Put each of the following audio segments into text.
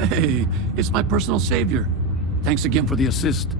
Hey, it's my personal savior. Thanks again for the assist.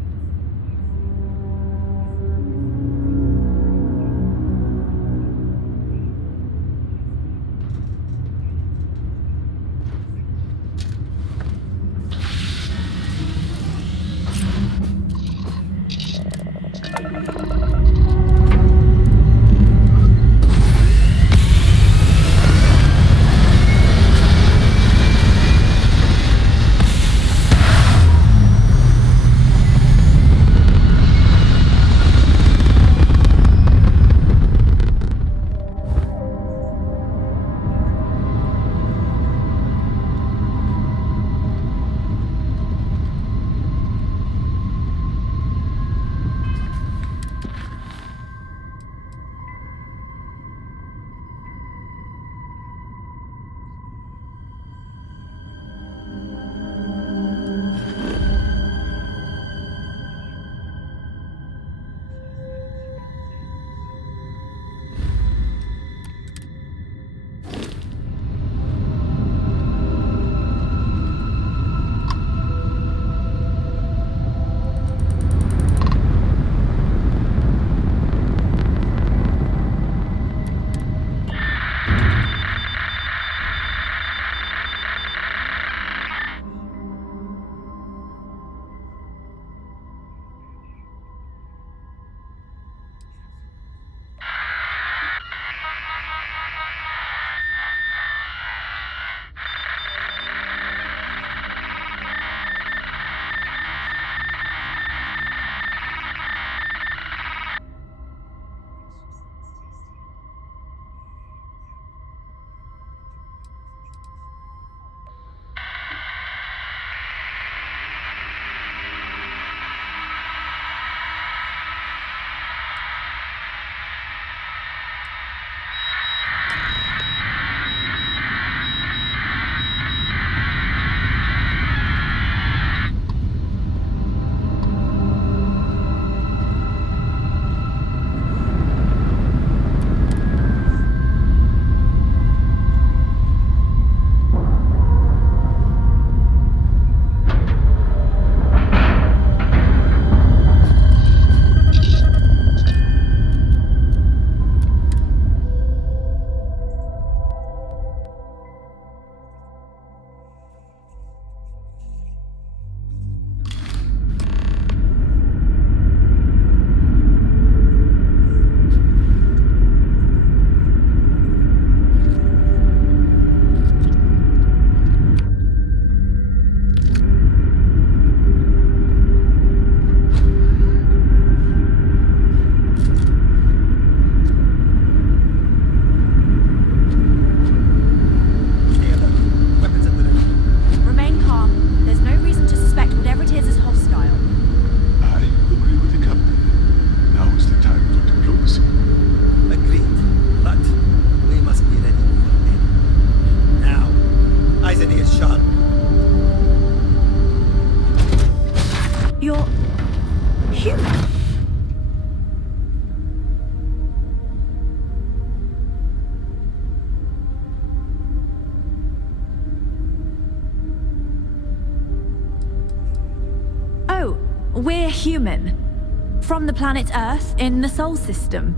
We're human. From the planet Earth in the Sol system.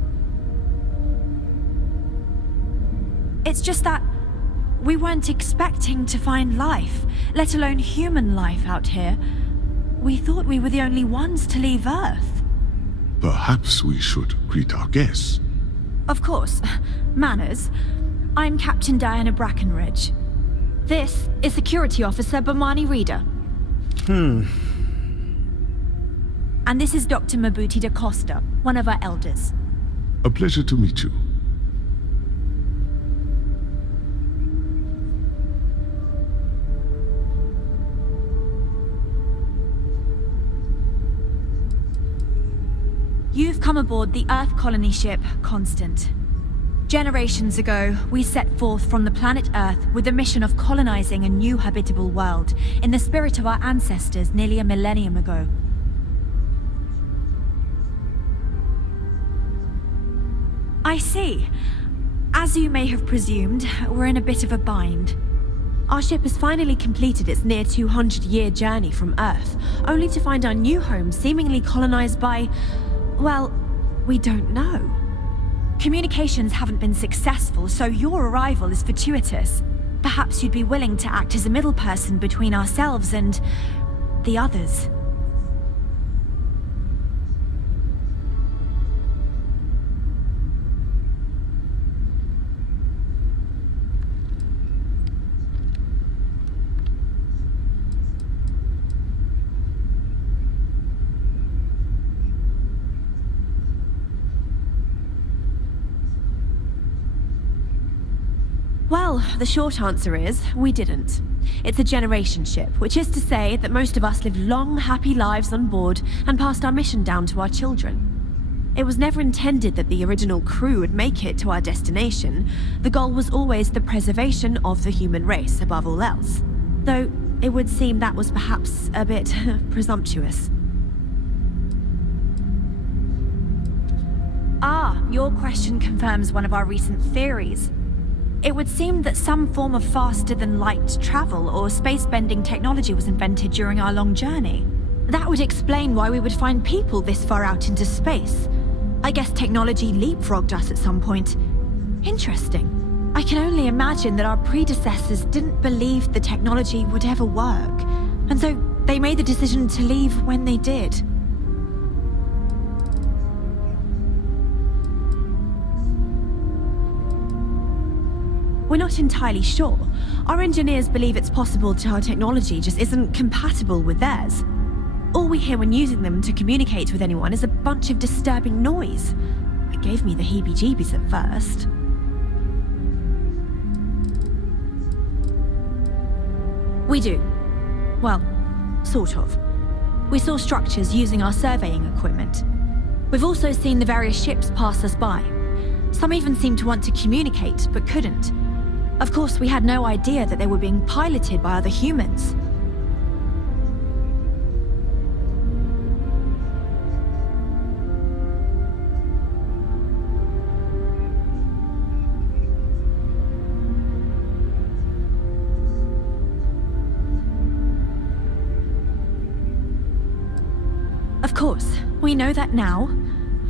It's just that we weren't expecting to find life, let alone human life out here. We thought we were the only ones to leave Earth. Perhaps we should greet our guests. Of course. Manners. I'm Captain Diana Brackenridge. This is Security Officer Bomani Reader. And this is Dr. Mabuti da Costa, one of our elders. A pleasure to meet you. You've come aboard the Earth colony ship Constant. Generations ago, we set forth from the planet Earth with the mission of colonizing a new habitable world in the spirit of our ancestors nearly a millennium ago. I see. As you may have presumed, we're in a bit of a bind. Our ship has finally completed its near 200-year journey from Earth, only to find our new home seemingly colonized by, well, we don't know. Communications haven't been successful, so your arrival is fortuitous. Perhaps you'd be willing to act as a middle person between ourselves and the others. Well, the short answer is, we didn't. It's a generation ship, which is to say that most of us lived long, happy lives on board and passed our mission down to our children. It was never intended that the original crew would make it to our destination. The goal was always the preservation of the human race above all else. Though, it would seem that was perhaps a bit presumptuous. Ah, your question confirms one of our recent theories. It would seem that some form of faster-than-light travel or space-bending technology was invented during our long journey. That would explain why we would find people this far out into space. I guess technology leapfrogged us at some point. Interesting. I can only imagine that our predecessors didn't believe the technology would ever work, and so they made the decision to leave when they did. We're not entirely sure. Our engineers believe it's possible that our technology just isn't compatible with theirs. All we hear when using them to communicate with anyone is a bunch of disturbing noise. It gave me the heebie-jeebies at first. We do. Well, sort of. We saw structures using our surveying equipment. We've also seen the various ships pass us by. Some even seemed to want to communicate, but couldn't. Of course, we had no idea that they were being piloted by other humans. Of course, we know that now.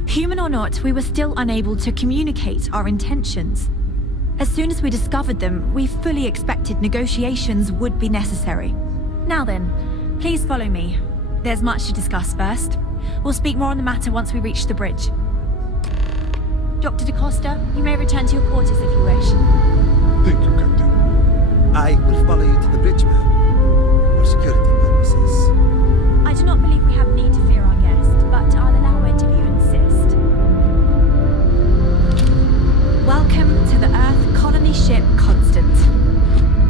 Human or not, we were still unable to communicate our intentions. As soon as we discovered them, we fully expected negotiations would be necessary. Now then, please follow me. There's much to discuss first. We'll speak more on the matter once we reach the bridge. Dr. DaCosta, you may return to your quarters if you wish. Thank you, Captain. I will follow you to the bridge, ma'am, for security purposes. I do not believe we have need to fear our guest, but I'll allow it if you insist. Welcome to the Earth colony ship Constant.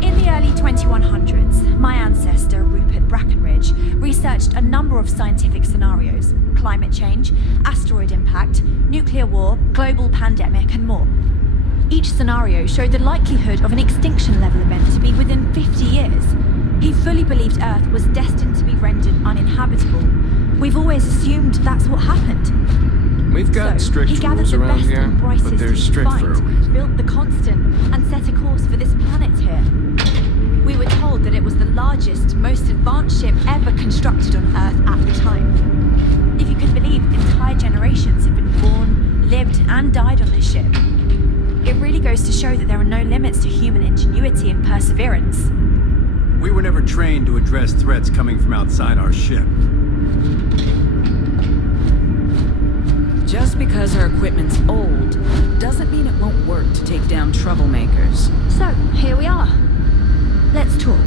In the early 2100s, my ancestor, Rupert Brackenridge, researched a number of scientific scenarios: climate change, asteroid impact, nuclear war, global pandemic, and more. Each scenario showed the likelihood of an extinction-level event to be within 50 years. He fully believed Earth was destined to be rendered uninhabitable. We've always assumed that's what happened. We've got So, strict he gathered rules the around best here, and brightest but they're he could strict find, for a reason. built the Constant, and set a course for this planet here. We were told that it was the largest, most advanced ship ever constructed on Earth at the time. If you could believe, entire generations have been born, lived, and died on this ship. It really goes to show that there are no limits to human ingenuity and perseverance. We were never trained to address threats coming from outside our ship. Just because our equipment's old, doesn't mean it won't work to take down troublemakers. So, here we are. Let's talk.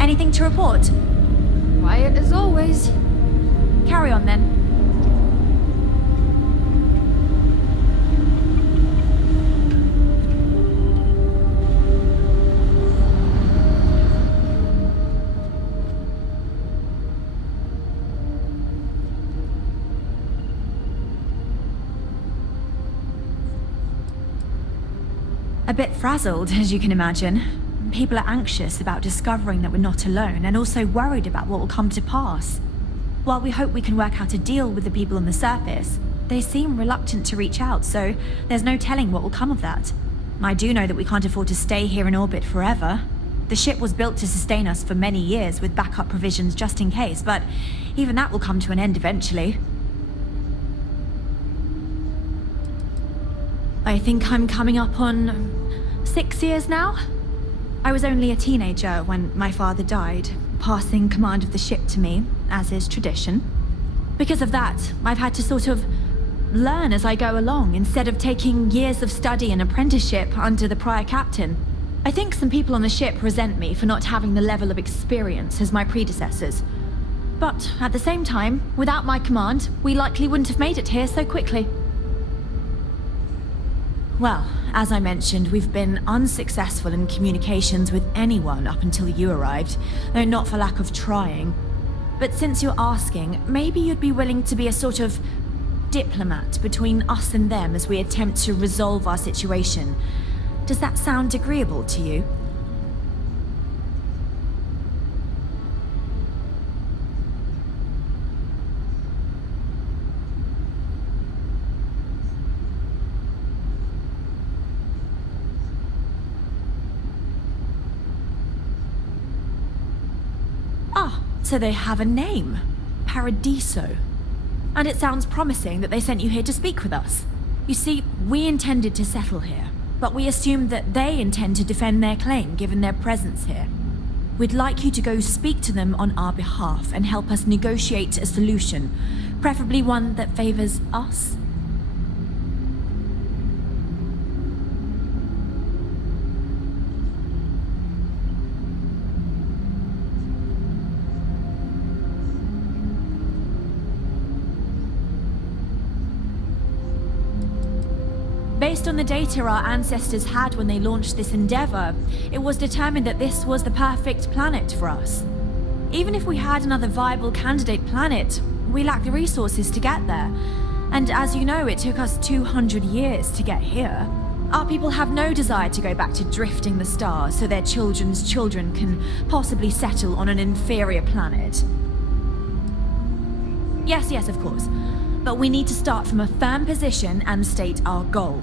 Anything to report? Quiet as always. Carry on then. A bit frazzled, as you can imagine. people are anxious about discovering that we're not alone, and also worried about what will come to pass. While we hope we can work out a deal with the people on the surface, they seem reluctant to reach out, so there's no telling what will come of that. I do know that we can't afford to stay here in orbit forever. The ship was built to sustain us for many years with backup provisions just in case, but even that will come to an end eventually. I think I'm coming up on 6 years now. I was only a teenager when my father died, passing command of the ship to me, as is tradition. Because of that, I've had to sort of learn as I go along, instead of taking years of study and apprenticeship under the prior captain. I think some people on the ship resent me for not having the level of experience as my predecessors. But at the same time, without my command, we likely wouldn't have made it here so quickly. Well, as I mentioned, we've been unsuccessful in communications with anyone up until you arrived, though not for lack of trying. But since you're asking, maybe you'd be willing to be a sort of diplomat between us and them as we attempt to resolve our situation. Does that sound agreeable to you? So they have a name. Paradiso. And it sounds promising that they sent you here to speak with us. You see, we intended to settle here, but we assumed that they intend to defend their claim given their presence here. We'd like you to go speak to them on our behalf and help us negotiate a solution, preferably one that favors us. Based on the data our ancestors had when they launched this endeavor, it was determined that this was the perfect planet for us. Even if we had another viable candidate planet, we lack the resources to get there. And as you know, it took us 200 years to get here. Our people have no desire to go back to drifting the stars so their children's children can possibly settle on an inferior planet. Yes, of course. But we need to start from a firm position and state our goal.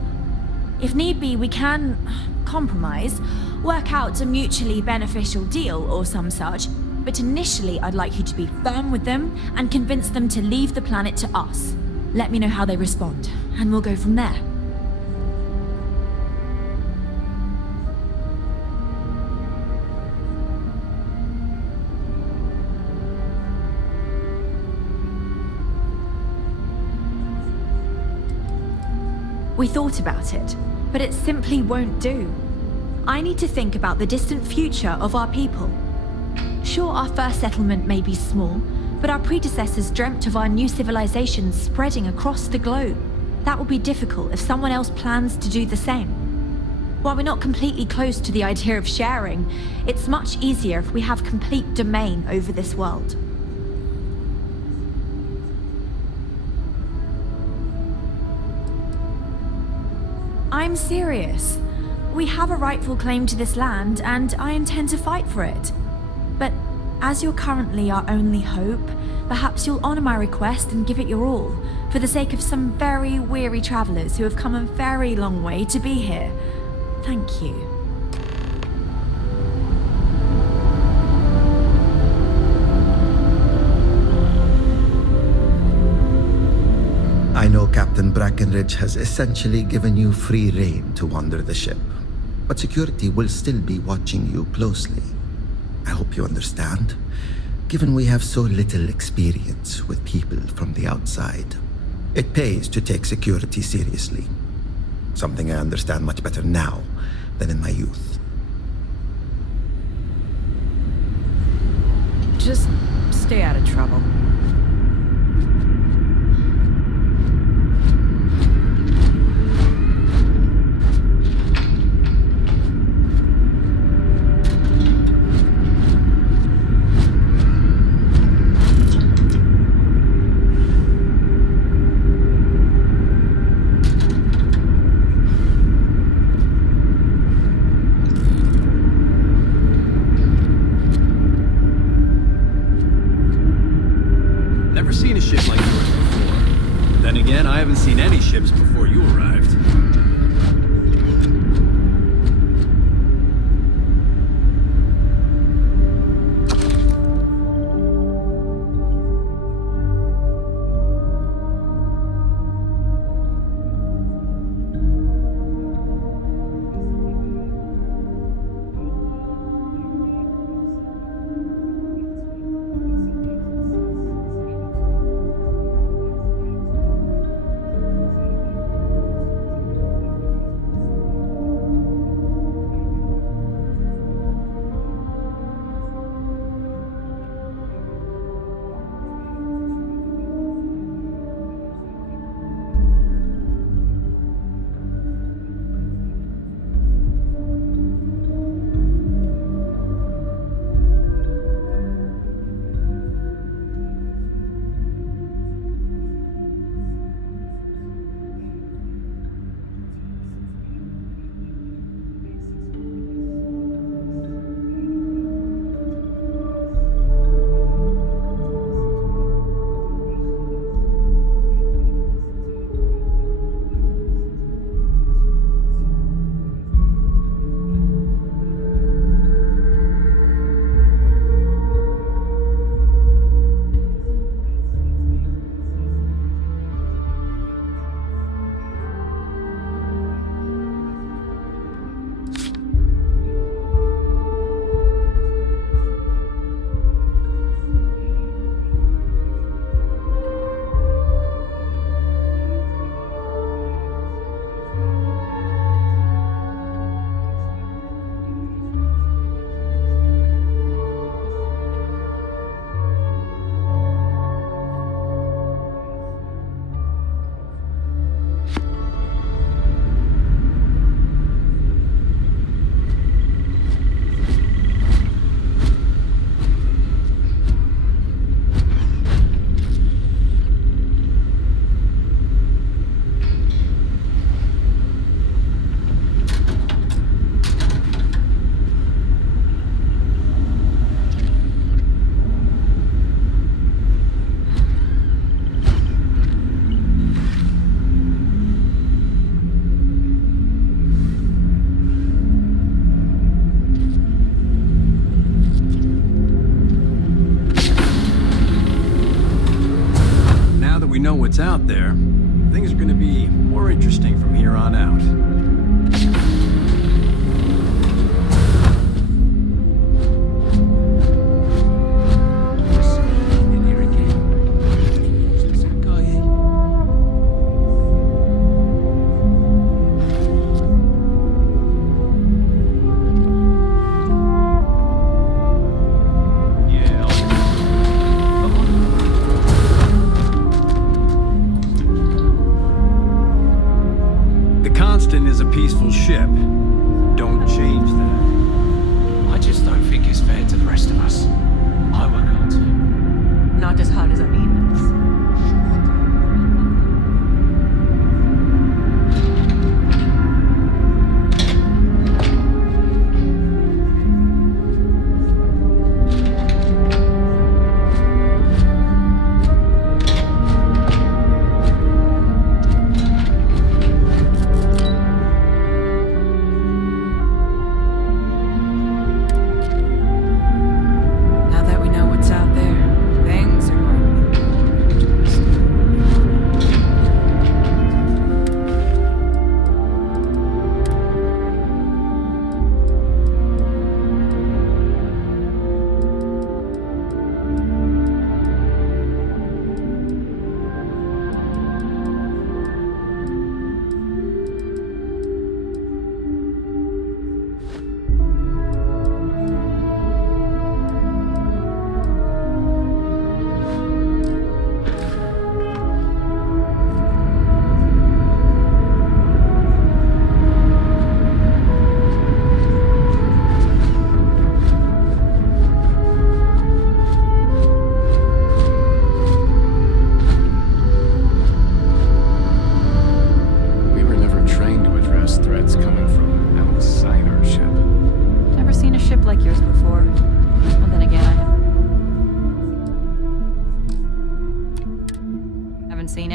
If need be, we can compromise, work out a mutually beneficial deal or some such, but initially I'd like you to be firm with them and convince them to leave the planet to us. Let me know how they respond, and we'll go from there. We thought about it, but it simply won't do. I need to think about the distant future of our people. Sure, our first settlement may be small, but our predecessors dreamt of our new civilization spreading across the globe. That will be difficult if someone else plans to do the same. While we're not completely close to the idea of sharing, it's much easier if we have complete domain over this world. I'm serious. We have a rightful claim to this land, and I intend to fight for it. But as you're currently our only hope, perhaps you'll honor my request and give it your all, for the sake of some very weary travelers who have come a very long way to be here. Thank you. I know Captain Brackenridge has essentially given you free rein to wander the ship, but security will still be watching you closely. I hope you understand, given we have so little experience with people from the outside. It pays to take security seriously, something I understand much better now than in my youth. Just stay out of trouble. never seen a ship like yours before. Then again, I haven't seen any ships before you arrived. Know what's out there, things are going to be more interesting from here on out.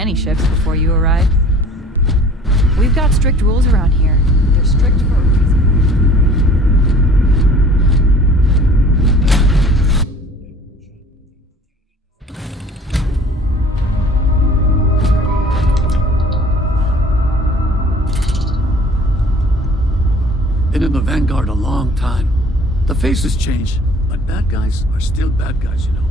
any ships before you arrived. We've got strict rules around here. They're strict for a reason. Been in the Vanguard a long time. The faces change, but bad guys are still bad guys, you know.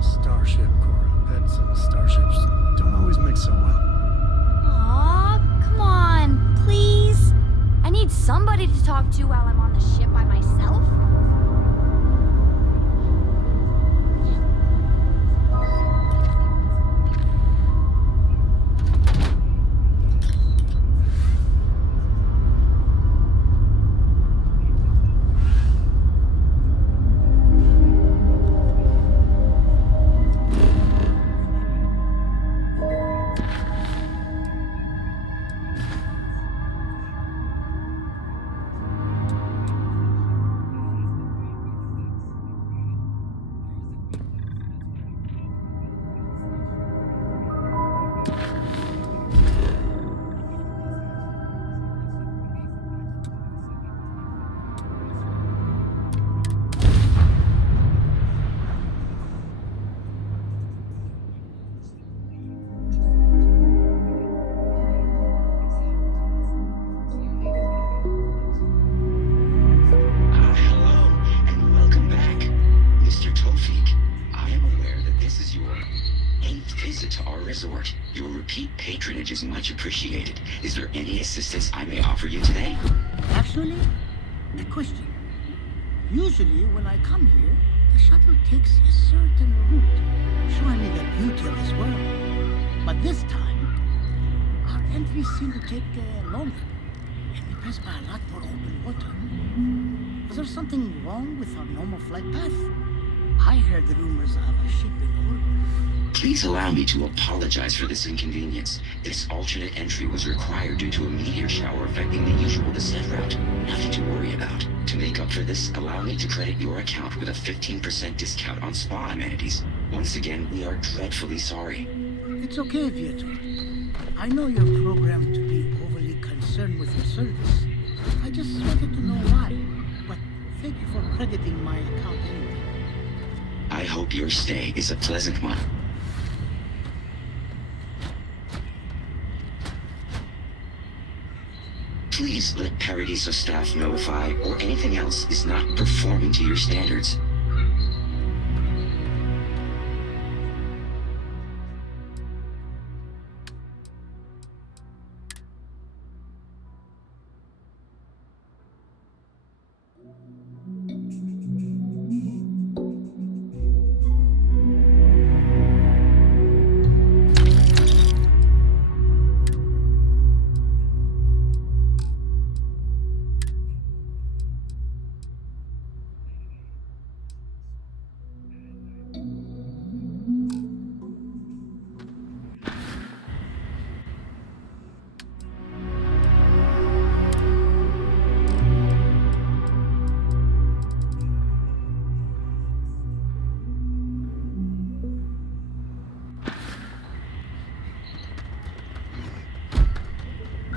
Starship, Cora. Pets and starships don't always mix so well. Aw, come on, please. I need somebody to talk to while I'm on the ship by myself. Hello, and welcome back. Mr. Tofik, I am aware that this is your 8th visit to our resort. Your repeat patronage is much appreciated. Is there any assistance I may offer you today? Actually, a question. Usually when I come here, the shuttle takes a certain route, showing me the beauty of this world. But this time, our entries seem to take longer, and we pass by a lot more open water. Was there something wrong with our normal flight path? I heard the rumors of a ship in orbit. Please allow me to apologize for this inconvenience. This alternate entry was required due to a meteor shower affecting the usual descent route. Nothing to worry about. To make up for this, allow me to credit your account with a 15% discount on spa amenities. Once again, we are dreadfully sorry. It's okay, Viator. I know you're programmed to be overly concerned with your service. I just wanted to know why. But thank you for crediting my account anyway. I hope your stay is a pleasant one. Please let Paradiso staff know if I, or anything else, is not performing to your standards.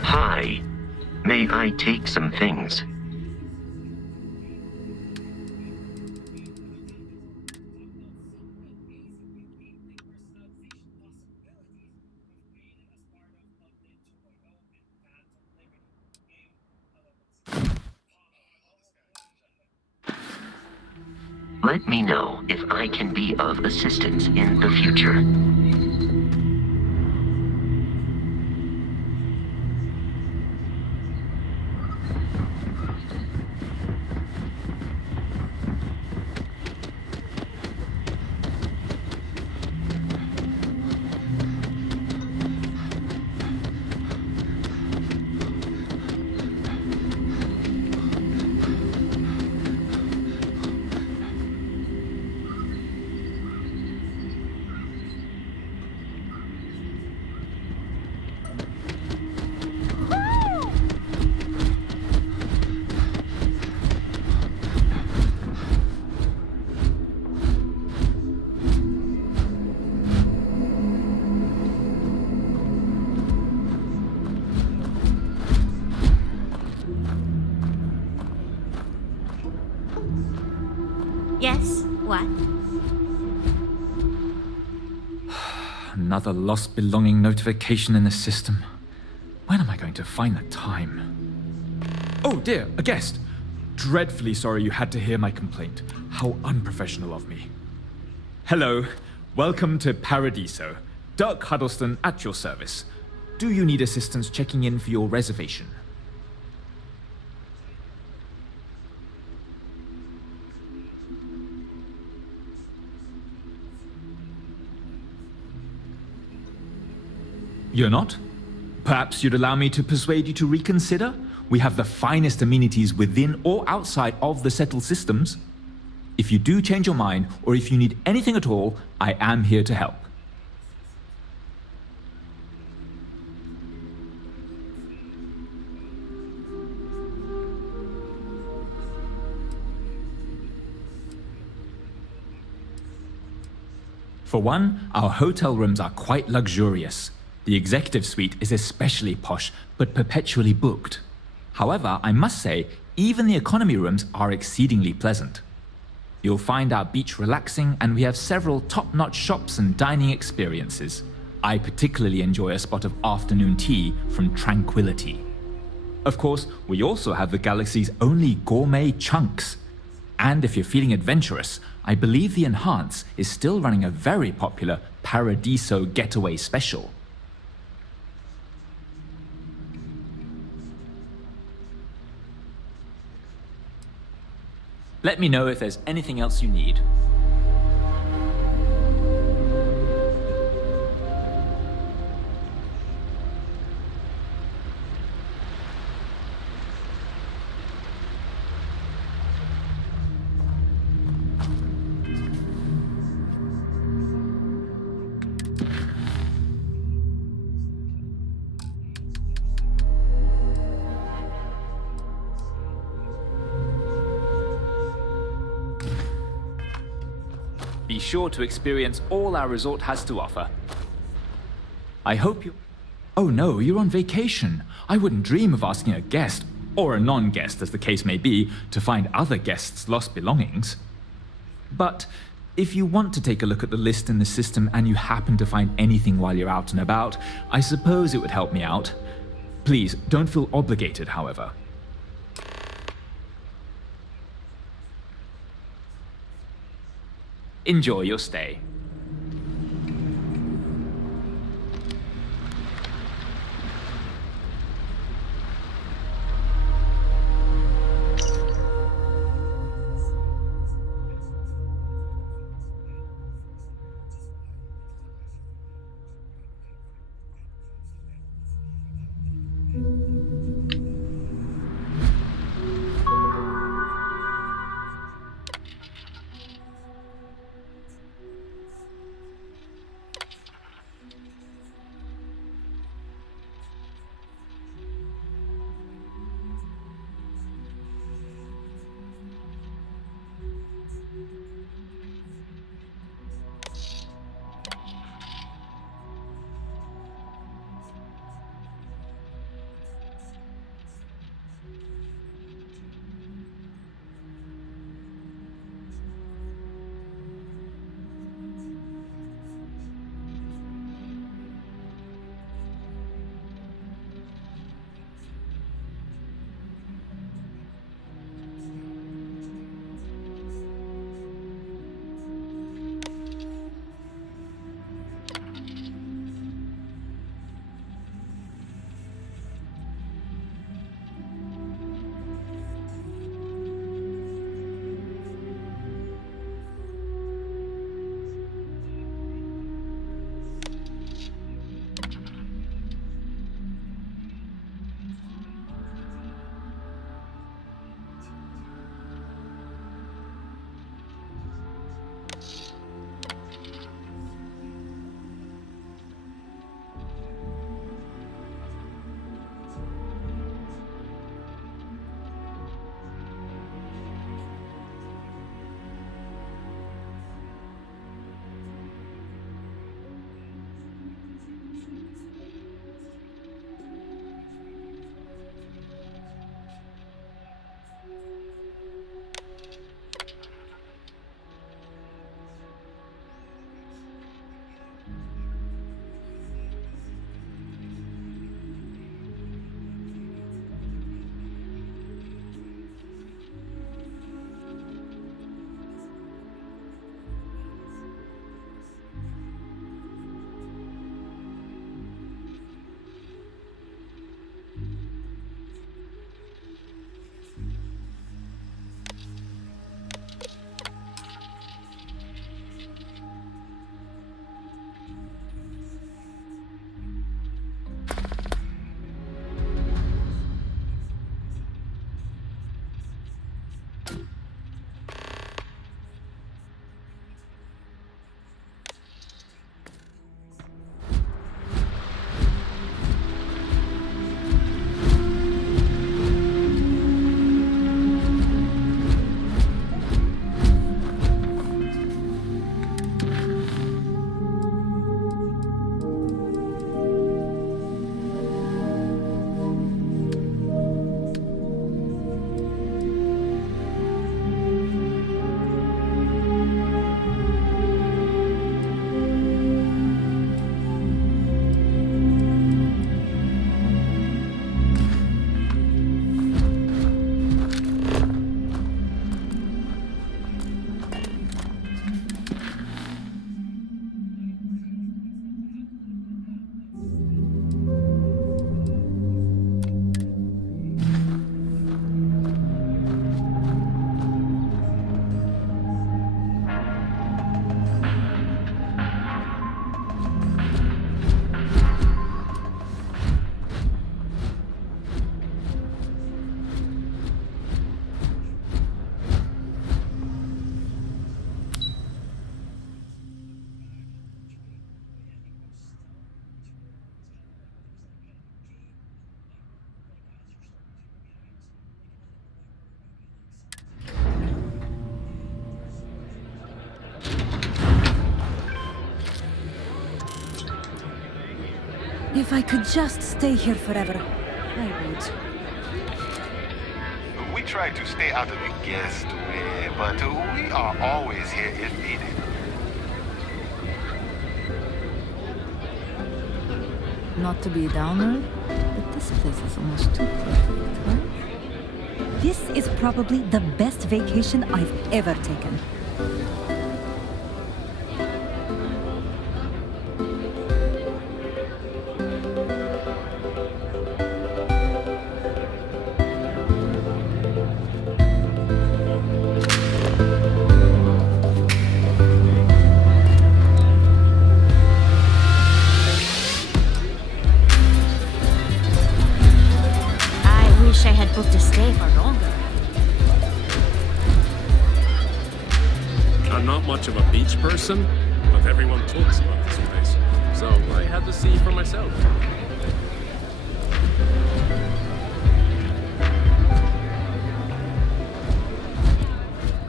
Hi. May I take some things? Let me know if I can be of assistance in the future. Yes? What? Another lost belonging notification in the system. When am I going to find the time? Oh dear, a guest. Dreadfully sorry you had to hear my complaint. How unprofessional of me. Hello, welcome to Paradiso. Dirk Huddleston at your service. Do you need assistance checking in for your reservation? You're not? Perhaps you'd allow me to persuade you to reconsider? We have the finest amenities within or outside of the settled systems. If you do change your mind, or if you need anything at all, I am here to help. For one, our hotel rooms are quite luxurious. The executive suite is especially posh, but perpetually booked. However, I must say, even the economy rooms are exceedingly pleasant. You'll find our beach relaxing, and we have several top-notch shops and dining experiences. I particularly enjoy a spot of afternoon tea from Tranquility. Of course, we also have the galaxy's only gourmet chunks. And if you're feeling adventurous, I believe the Enhance is still running a very popular Paradiso Getaway special. Let me know if there's anything else you need. Be sure to experience all our resort has to offer. I hope you... Oh no, you're on vacation. I wouldn't dream of asking a guest, or a non-guest as the case may be, to find other guests' lost belongings. But if you want to take a look at the list in the system and you happen to find anything while you're out and about, I suppose it would help me out. Please, don't feel obligated, however. Enjoy your stay. If I could just stay here forever, I would. We try to stay out of the guest way, but we are always here if needed. Not to be a downer, but this place is almost too perfect, right? This is probably the best vacation I've ever taken. Wish I had booked a stay for longer. I'm not much of a beach person, but everyone talks about this place, so I had to see for myself.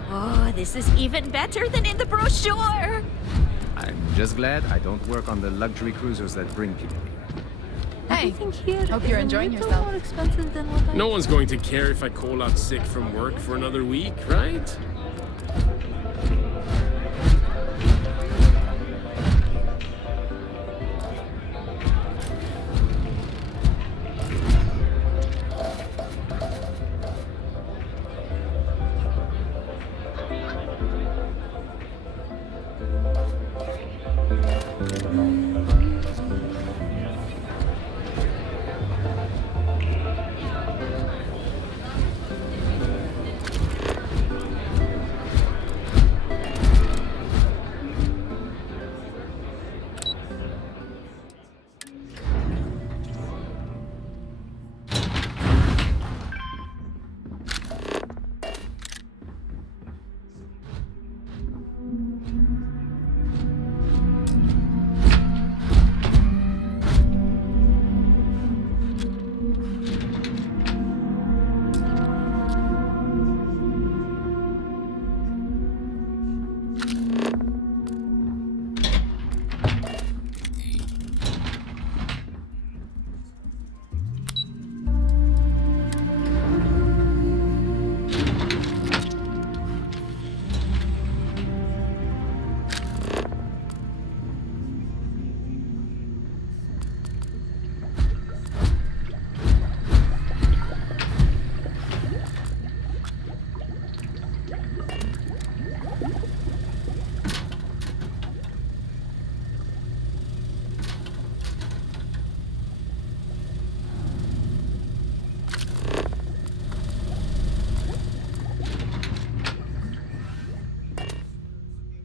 Oh, this is even better than in the brochure! I'm just glad I don't work on the luxury cruisers that bring people here. Hey, Here hope you're is a enjoying little yourself. more expensive than what I No one's going to care if I call out sick from work for another week, right?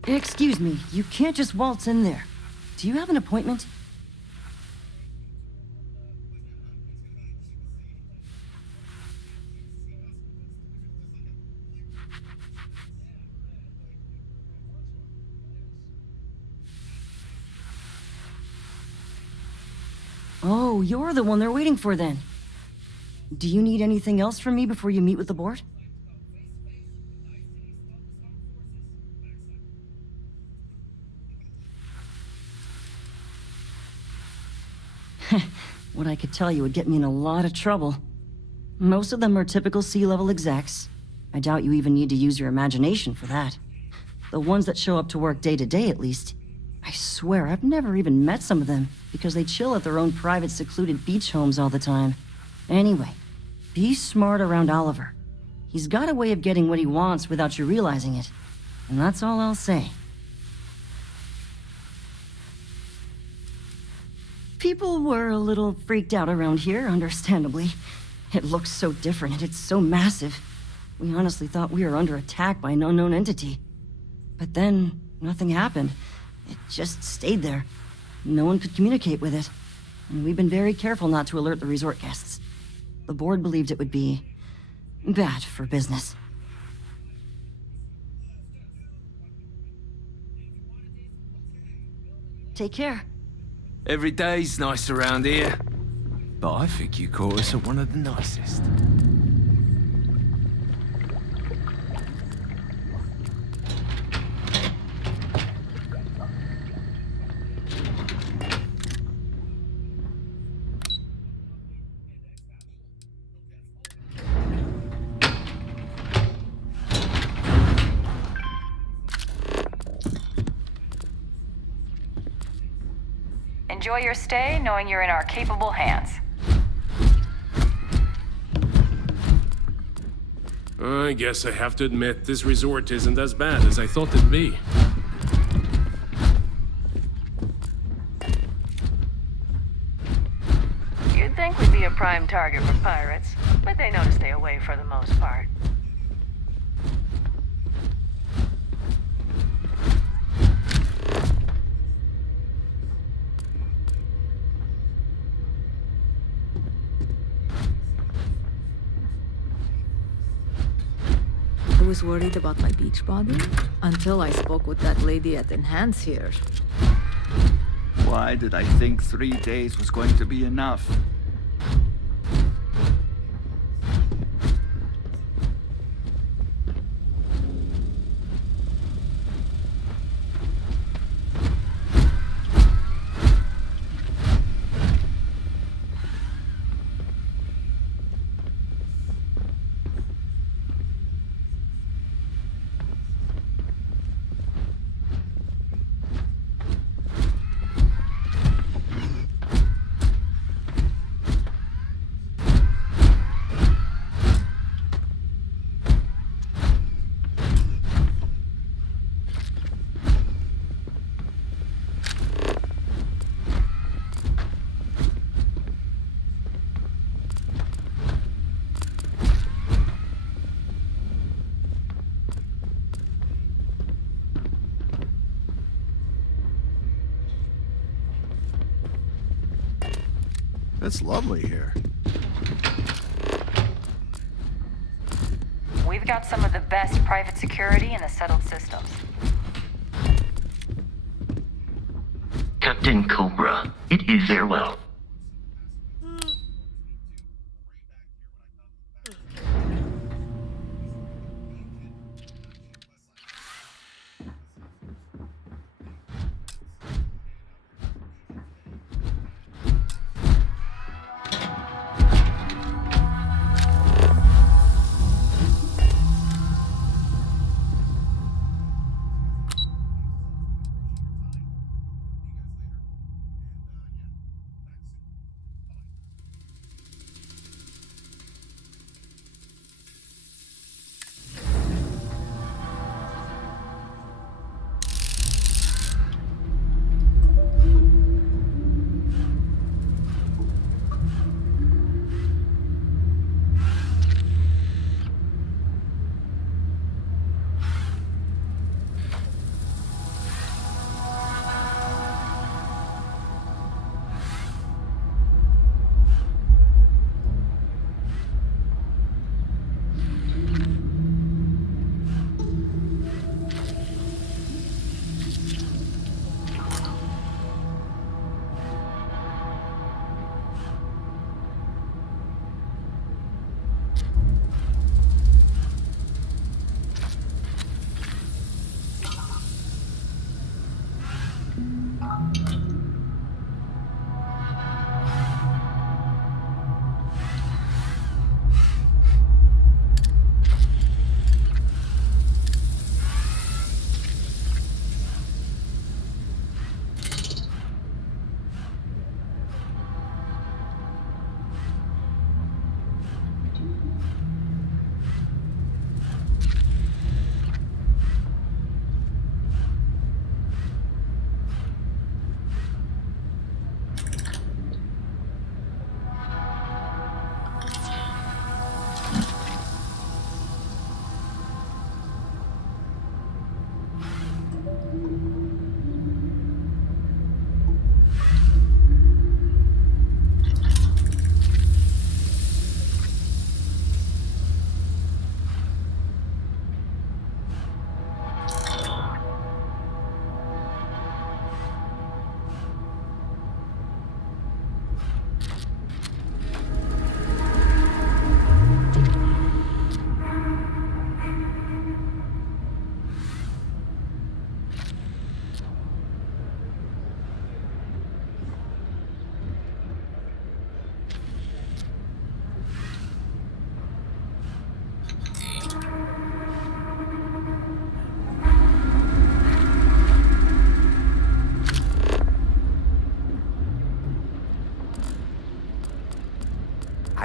Excuse me, you can't just waltz in there. Do you have an appointment? Oh, you're the one they're waiting for then. Do you need anything else from me before you meet with the board? What I could tell you would get me in a lot of trouble. Most of them are typical C-level execs. I doubt you even need to use your imagination for that. The ones that show up to work day to day, at least. I swear, I've never even met some of them, because they chill at their own private secluded beach homes all the time. Anyway, be smart around Oliver. He's got a way of getting what he wants without you realizing it. And that's all I'll say. People were a little freaked out around here, understandably. It looks so different and it's so massive. We honestly thought we were under attack by an unknown entity. But then, nothing happened. It just stayed there. No one could communicate with it. And we've been very careful not to alert the resort guests. The board believed it would be bad for business. Take care. Every day's nice around here. But I think you caught us at one of the nicest. Enjoy your stay, knowing you're in our capable hands. I guess I have to admit, this resort isn't as bad as I thought it'd be. You'd think we'd be a prime target for pirates, but they know to stay away for the most part. I was worried about my beach body until I spoke with that lady at Enhance here. Why did I think 3 days was going to be enough? It's lovely here. We've got some of the best private security in the settled systems. Captain Cobra, it is farewell.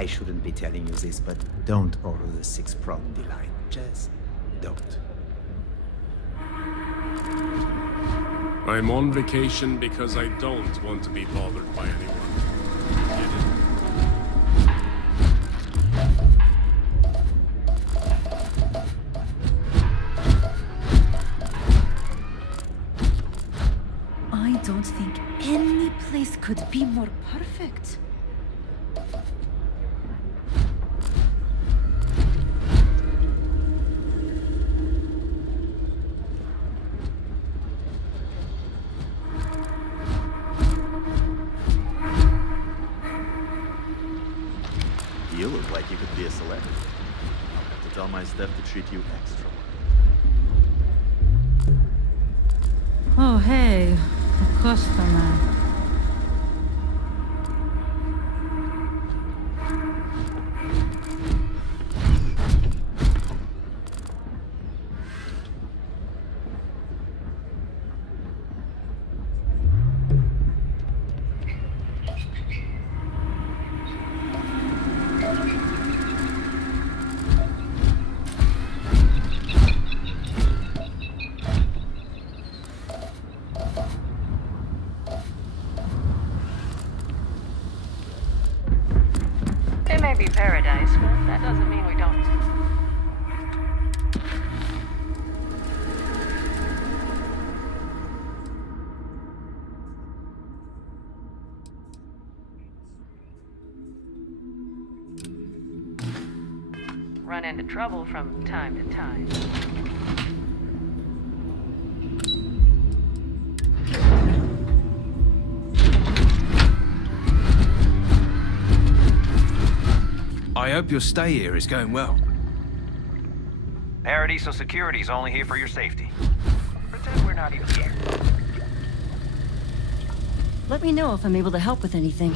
I shouldn't be telling you this, but don't order the 6-pronged delight. Just don't. I'm on vacation because I don't want to be bothered by anyone. I don't think any place could be more perfect. You look like you could be a celebrity. I'll have to tell my staff to treat you extra. Oh, hey. A customer. It may be paradise, but that doesn't mean we don't. Run into trouble from time to time. I hope your stay here is going well. Paradiso Security's only here for your safety. Pretend we're not even here. Let me know if I'm able to help with anything.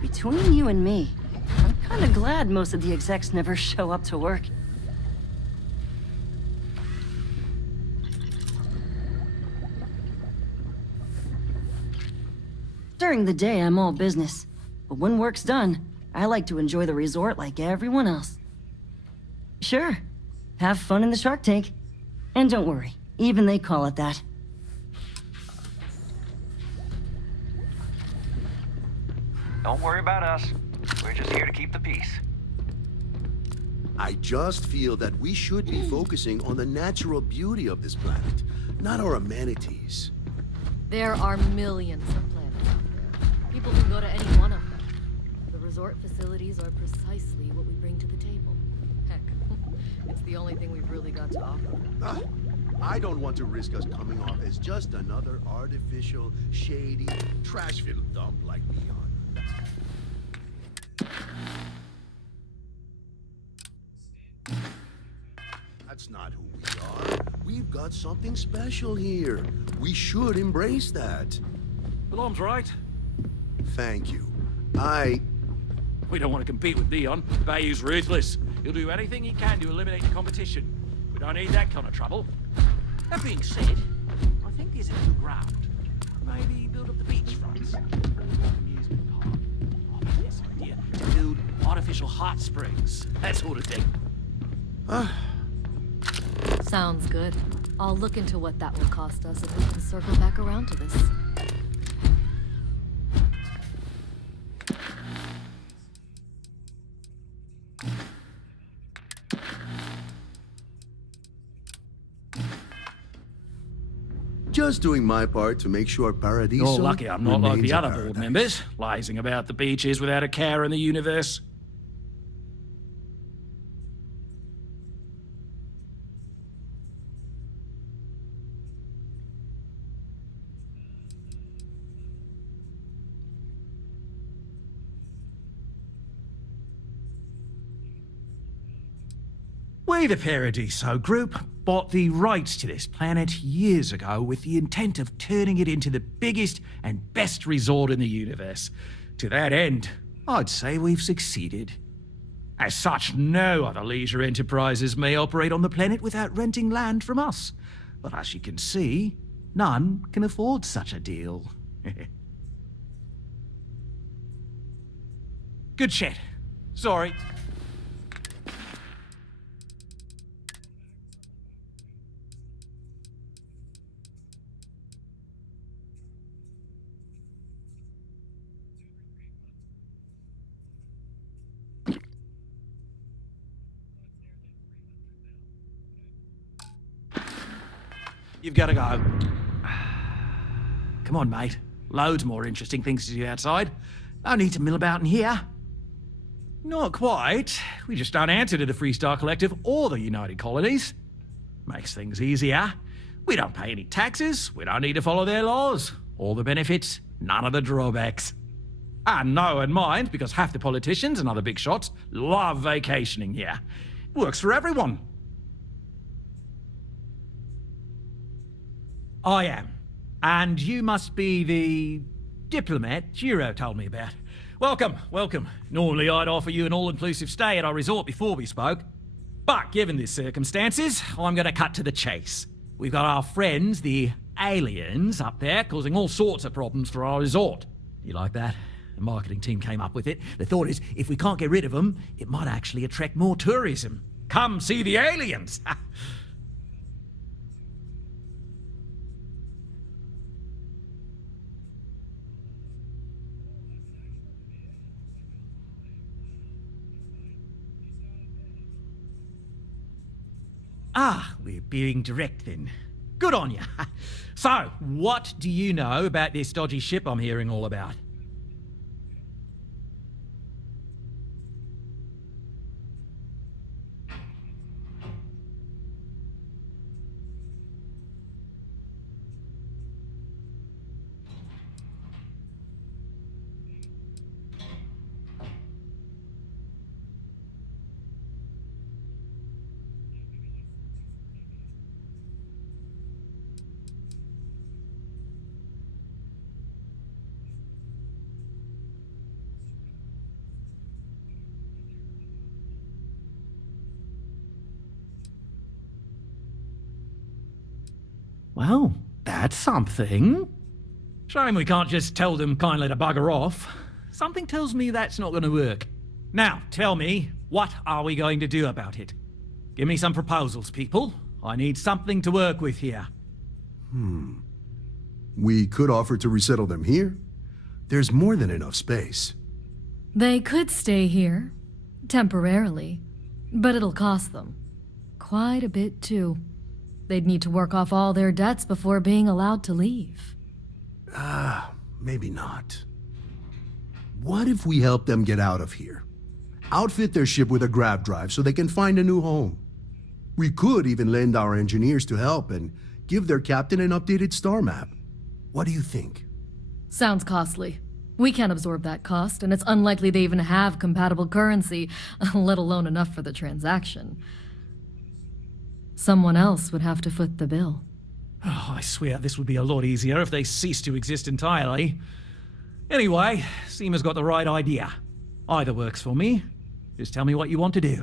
Between you and me, I'm kinda glad most of the execs never show up to work. During the day, I'm all business. But when work's done, I like to enjoy the resort like everyone else. Sure, have fun in the shark tank. And don't worry, even they call it that. Don't worry about us. We're just here to keep the peace. I just feel that we should be focusing on the natural beauty of this planet, not our amenities. There are millions of planets out there. People can go to any one of them. The resort facilities are precisely what we bring to the table. Heck, it's the only thing we've really got to offer. I don't want to risk us coming off as just another artificial, shady, trash-filled dump like Neon. That's not who we are. We've got something special here. We should embrace that. Alarm's right. Thank you. We don't want to compete with Dion. Bayou's ruthless. He'll do anything he can to eliminate the competition. We don't need that kind of trouble. That being said, I think there's a new ground. Maybe build up the beachfronts. Amusement park. Oh, this idea to build artificial hot springs. That sort of thing. Sounds good. I'll look into what that will cost us and we can circle back around to this. Just doing my part to make sure Paradiso You're lucky I'm not like remains the a other board paradise. members, lazing about the beaches without a care in the universe. We, the Paradiso Group, bought the rights to this planet years ago with the intent of turning it into the biggest and best resort in the universe. To that end, I'd say we've succeeded. As such, no other leisure enterprises may operate on the planet without renting land from us. But as you can see, none can afford such a deal. Good chat. Sorry. You've got to go. Come on, mate. Loads more interesting things to do outside. No need to mill about in here. Not quite. We just don't answer to the Freestar Collective or the United Colonies. Makes things easier. We don't pay any taxes. We don't need to follow their laws. All the benefits, none of the drawbacks. And know and mind, because half the politicians and other big shots love vacationing here. Works for everyone. I am. And you must be the diplomat Giro told me about. Welcome, welcome. Normally I'd offer you an all-inclusive stay at our resort before we spoke. But given the circumstances, I'm going to cut to the chase. We've got our friends, the aliens, up there causing all sorts of problems for our resort. You like that? The marketing team came up with it. The thought is, if we can't get rid of them, it might actually attract more tourism. Come see the aliens! Ah, we're being direct then. Good on you. So, what do you know about this dodgy ship I'm hearing all about? Well, that's something. Shame we can't just tell them kindly to bugger off. Something tells me that's not going to work. Now, tell me, what are we going to do about it? Give me some proposals, people. I need something to work with here. We could offer to resettle them here. There's more than enough space. They could stay here, temporarily, but it'll cost them. Quite a bit, too. They'd need to work off all their debts before being allowed to leave. Maybe not. What if we help them get out of here? Outfit their ship with a grav drive so they can find a new home. We could even lend our engineers to help and give their captain an updated star map. What do you think? Sounds costly. We can't absorb that cost, and it's unlikely they even have compatible currency, let alone enough for the transaction. Someone else would have to foot the bill. Oh, I swear this would be a lot easier if they ceased to exist entirely. Anyway, Seema's got the right idea. Either works for me. Just tell me what you want to do.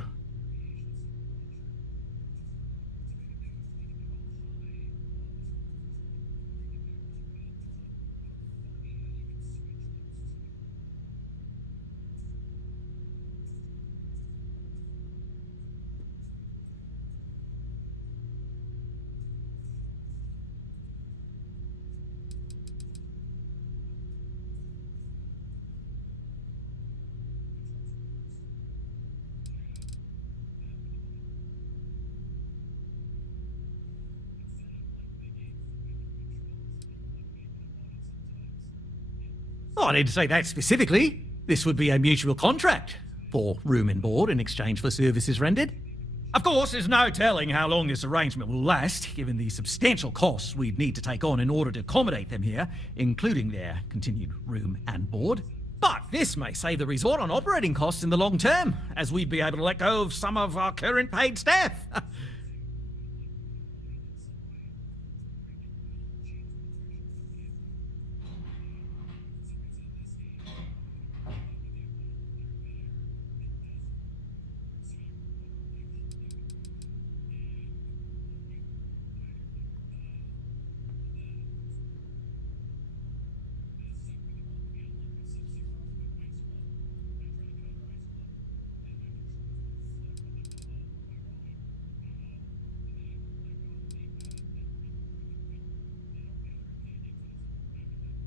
Oh, I didn't say that specifically. This would be a mutual contract for room and board in exchange for services rendered. Of course, there's no telling how long this arrangement will last, given the substantial costs we'd need to take on in order to accommodate them here, including their continued room and board. But this may save the resort on operating costs in the long term, as we'd be able to let go of some of our current paid staff.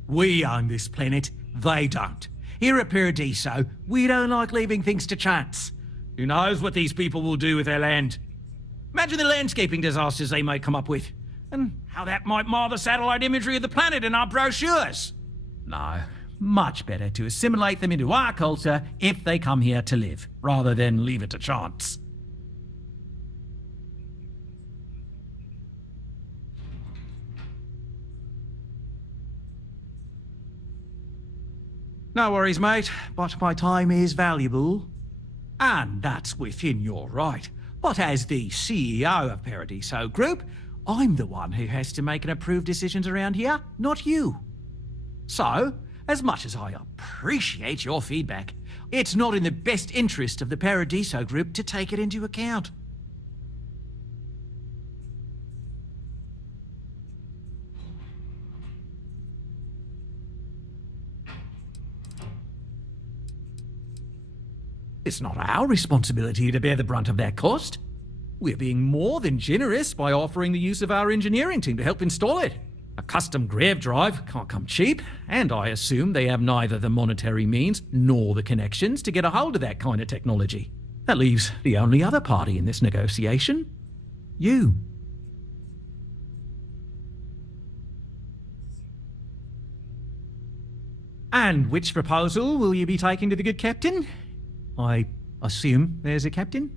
We own this planet, they don't. Here at Paradiso, we don't like leaving things to chance. Who knows what these people will do with their land? Imagine the landscaping disasters they might come up with, and how that might mar the satellite imagery of the planet in our brochures. No, much better to assimilate them into our culture if they come here to live, rather than leave it to chance. No worries, mate, but my time is valuable. And that's within your right. But as the CEO of Paradiso Group, I'm the one who has to make and approve decisions around here, not you. So, as much as I appreciate your feedback, it's not in the best interest of the Paradiso Group to take it into account. It's not our responsibility to bear the brunt of that cost. We're being more than generous by offering the use of our engineering team to help install it. A custom grav drive can't come cheap, and I assume they have neither the monetary means nor the connections to get a hold of that kind of technology. That leaves the only other party in this negotiation: you. And which proposal will you be taking to the good captain? I assume there's a captain?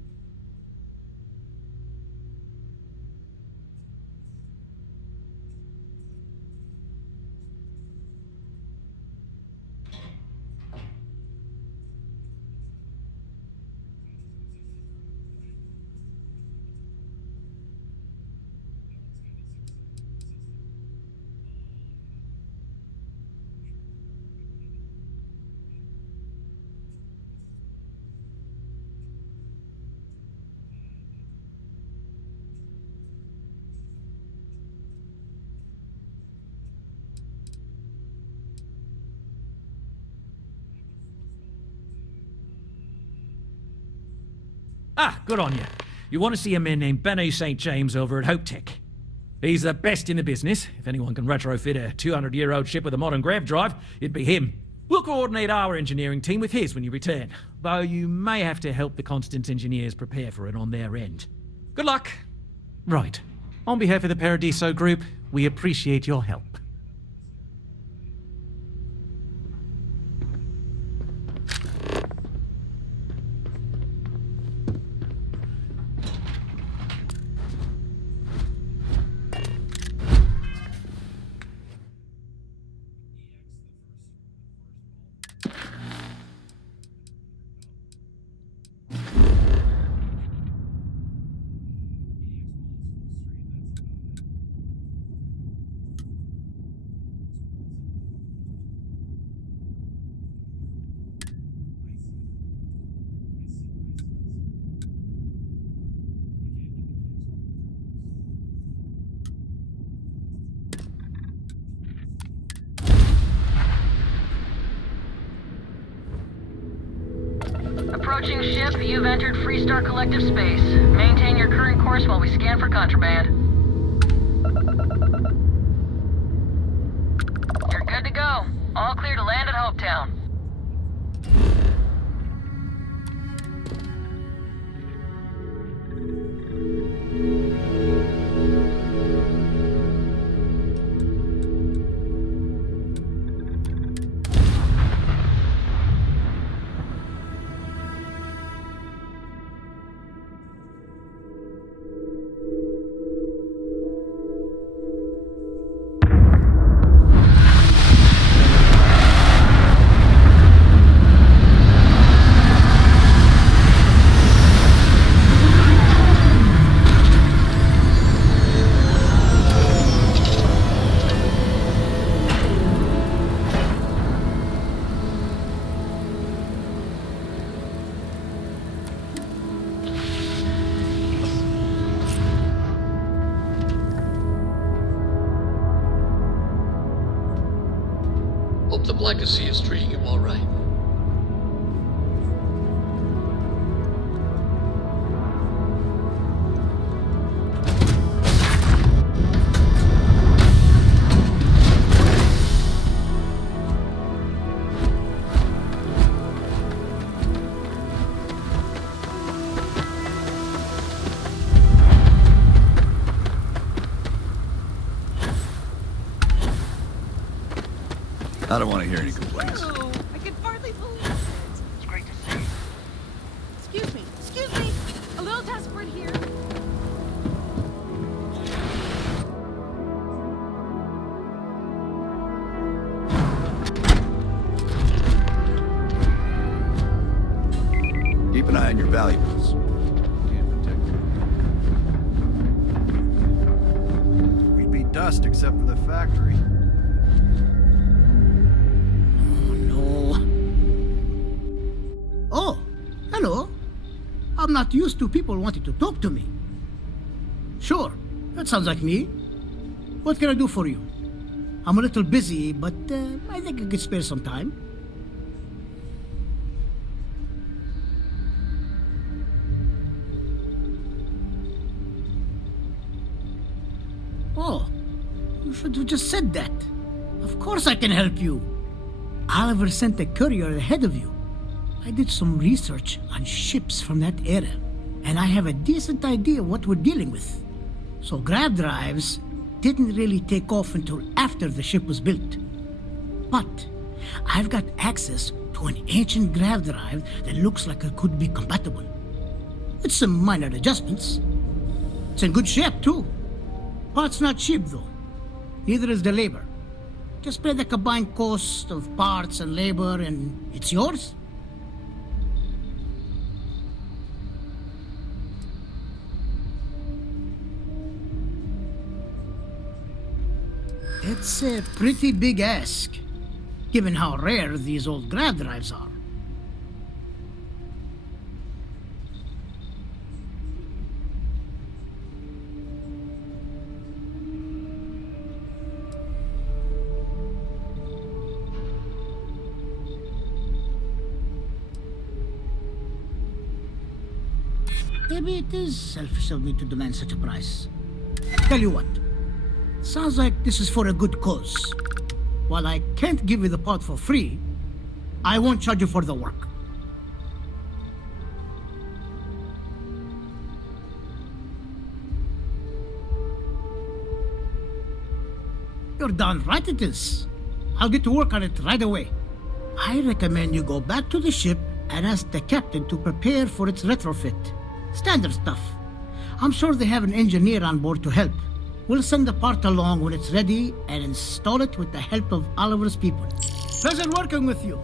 Ah, good on you. You want to see a man named Benny St. James over at Hope Tech. He's the best in the business. If anyone can retrofit a 200-year-old ship with a modern grav drive, it'd be him. We'll coordinate our engineering team with his when you return, though you may have to help the Constance engineers prepare for it on their end. Good luck. Right. On behalf of the Paradiso Group, we appreciate your help. Approaching ship, you've entered Freestar Collective space. Maintain your current course while we scan for contraband. You're good to go. All clear to land at Hopetown. Hope the Black Sea is treating you all right. I don't want to hear any complaints. Oh, I can hardly believe it. It's great to see you. Excuse me. A little desperate here. Keep an eye on your valuables. We'd be dust except for the factory. Oh, hello. I'm not used to people wanting to talk to me. Sure, that sounds like me. What can I do for you? I'm a little busy, but I think I could spare some time. Oh, you should have just said that. Of course I can help you. Oliver sent a courier ahead of you. I did some research on ships from that era, and I have a decent idea what we're dealing with. So grav drives didn't really take off until after the ship was built. But I've got access to an ancient grav drive that looks like it could be compatible. With some minor adjustments. It's in good shape too. Parts not cheap though. Neither is the labor. Just pay the combined cost of parts and labor and it's yours. It's a pretty big ask, given how rare these old grav drives are. Maybe it is selfish of me to demand such a price. Tell you what. Sounds like this is for a good cause. While I can't give you the part for free, I won't charge you for the work. You're darn right it is. I'll get to work on it right away. I recommend you go back to the ship and ask the captain to prepare for its retrofit. Standard stuff. I'm sure they have an engineer on board to help. We'll send the part along when it's ready and install it with the help of Oliver's people. Pleasure working with you.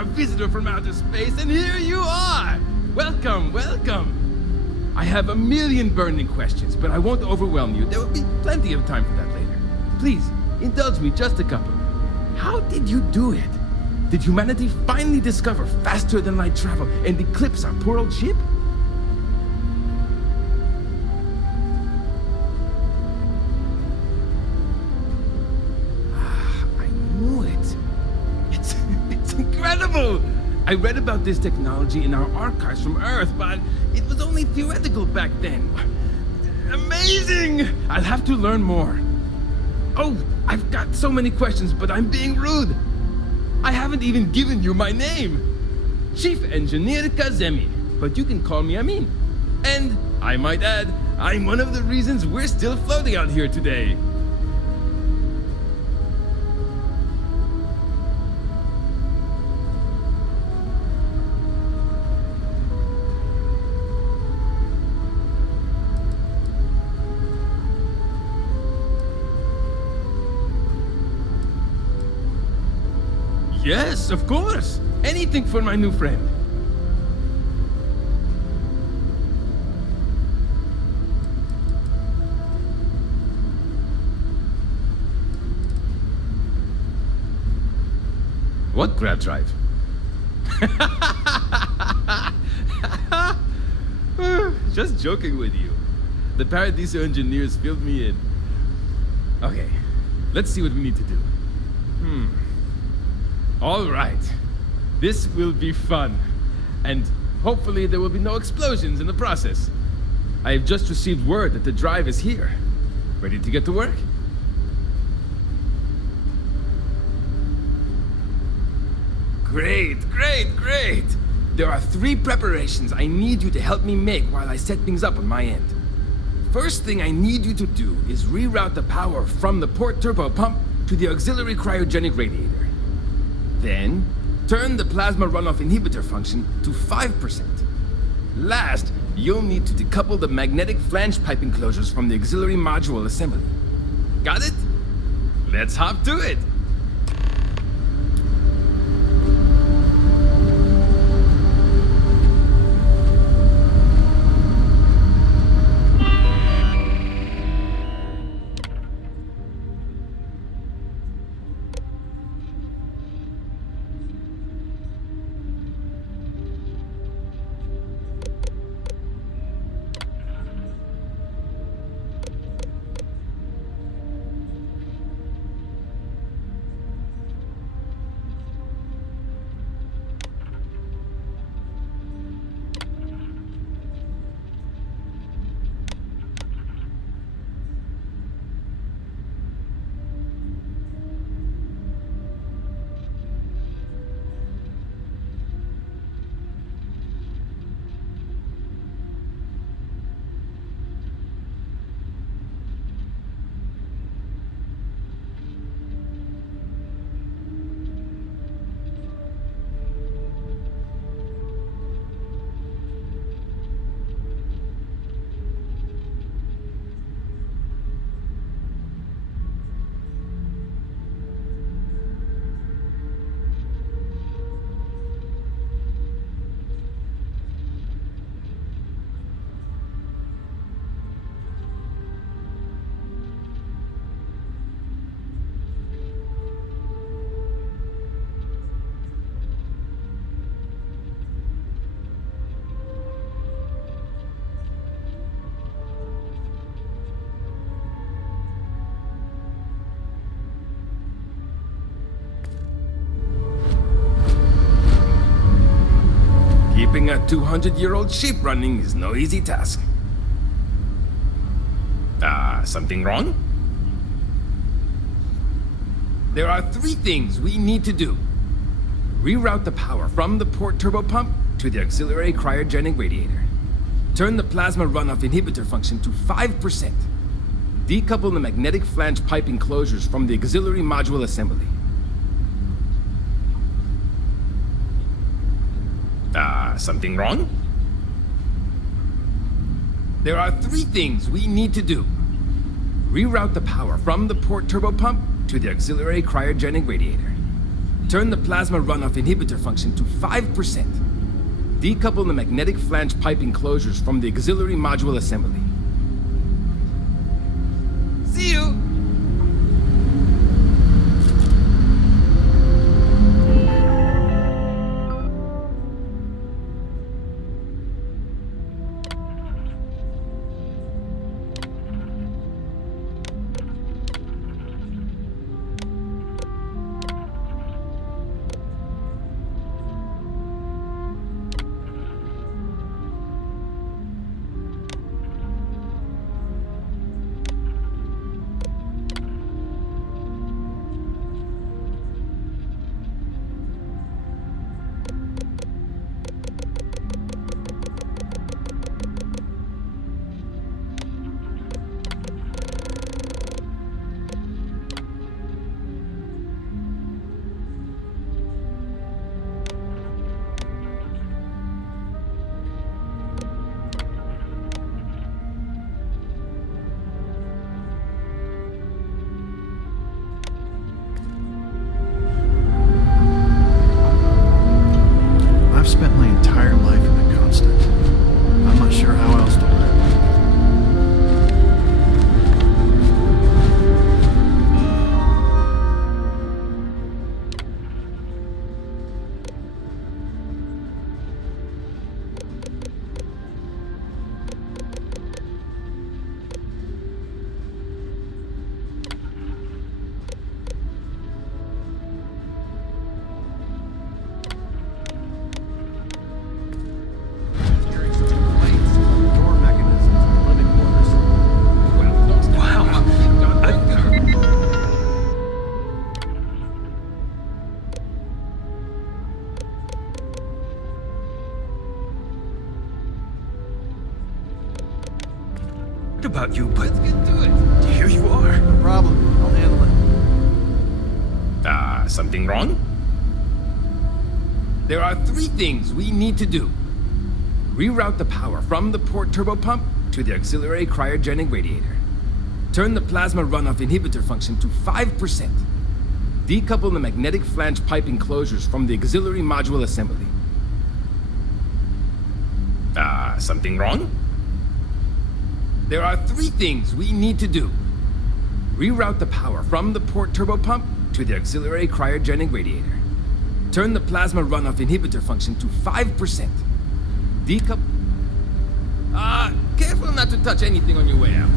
a visitor from outer space, and here you are! Welcome, welcome! I have a million burning questions, but I won't overwhelm you. There will be plenty of time for that later. Please, indulge me just a couple. How did you do it? Did humanity finally discover faster than light travel and eclipse our poor old ship? I knew it. It's incredible! I read about this technology in our archives from Earth, but it was only theoretical back then. Amazing! I'll have to learn more. Oh, I've got so many questions, but I'm being rude. I haven't even given you my name. Chief Engineer Kazemi, but you can call me Amin. And, I might add, I'm one of the reasons we're still floating out here today. Yes, of course. Anything for my new friend. What grab drive? Just joking with you. The Paradiso engineers filled me in. Okay, let's see what we need to do. All right. This will be fun. And hopefully there will be no explosions in the process. I have just received word that the drive is here. Ready to get to work? Great, great, great! There are 3 preparations I need you to help me make while I set things up on my end. First thing I need you to do is reroute the power from the port turbo pump to the auxiliary cryogenic radiator. Then, turn the plasma runoff inhibitor function to 5%. Last, you'll need to decouple the magnetic flange pipe enclosures from the auxiliary module assembly. Got it? Let's hop to it! Keeping a 200-year-old ship running is no easy task. Something wrong? There are 3 things we need to do. Reroute the power from the port turbo pump to the auxiliary cryogenic radiator. Turn the plasma runoff inhibitor function to 5%. Decouple the magnetic flange pipe enclosures from the auxiliary module assembly. Something wrong? There are 3 things we need to do. Reroute the power from the port turbo pump to the auxiliary cryogenic radiator. Turn the plasma runoff inhibitor function to 5%. Decouple the magnetic flange pipe enclosures from the auxiliary module assembly. See you! I've spent my entire life in the constant. I'm not sure how else to put it. About you, but Let's get to it. here you are. No problem. I'll handle it. Something wrong? There are 3 things we need to do. Reroute the power from the port turbo pump to the auxiliary cryogenic radiator. Turn the plasma runoff inhibitor function to 5%. Decouple the magnetic flange pipe enclosures from the auxiliary module assembly. Something wrong? There are 3 things we need to do. Reroute the power from the port turbo pump to the auxiliary cryogenic radiator. Turn the plasma runoff inhibitor function to 5%. Decouple... careful not to touch anything on your way out.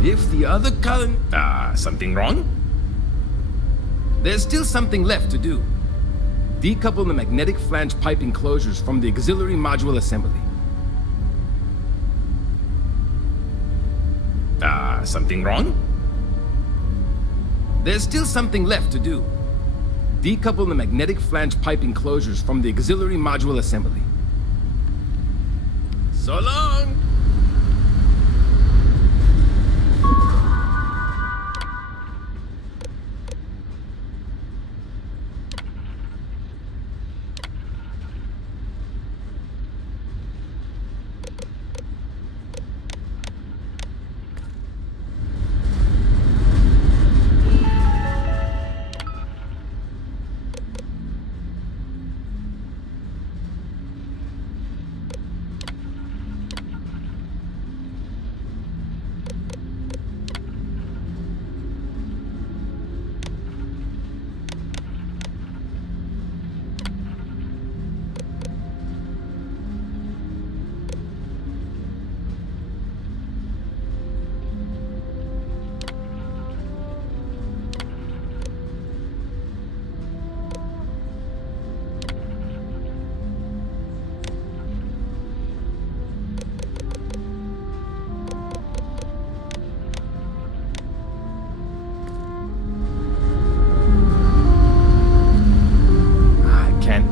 If the other something wrong? There's still something left to do. Decouple the magnetic flange pipe enclosures from the auxiliary module assembly. Something wrong? There's still something left to do. Decouple the magnetic flange pipe enclosures from the auxiliary module assembly. So long!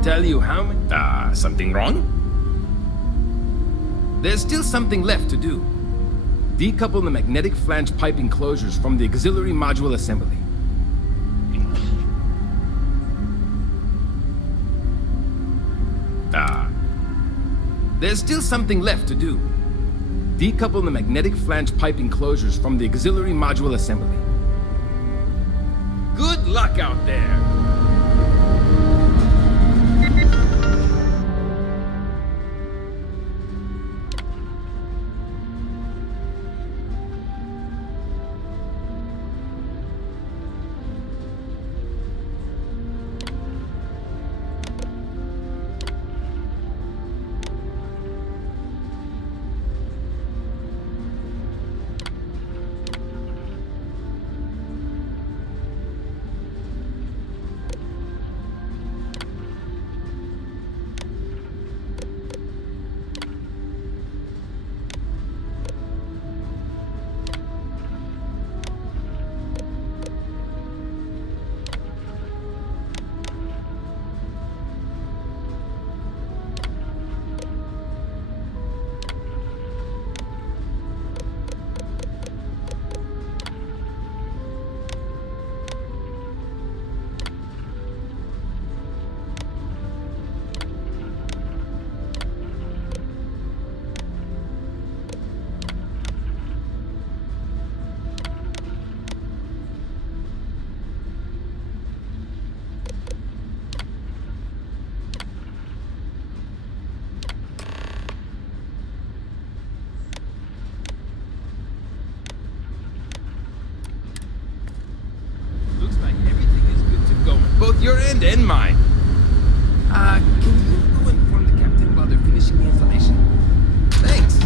Tell you how many... something wrong? There's still something left to do. Decouple the magnetic flange pipe enclosures from the auxiliary module assembly. There's still something left to do. Decouple the magnetic flange pipe enclosures from the auxiliary module assembly. Good luck out there! Both your end and mine. Can you go inform the captain while they're finishing the installation? Thanks.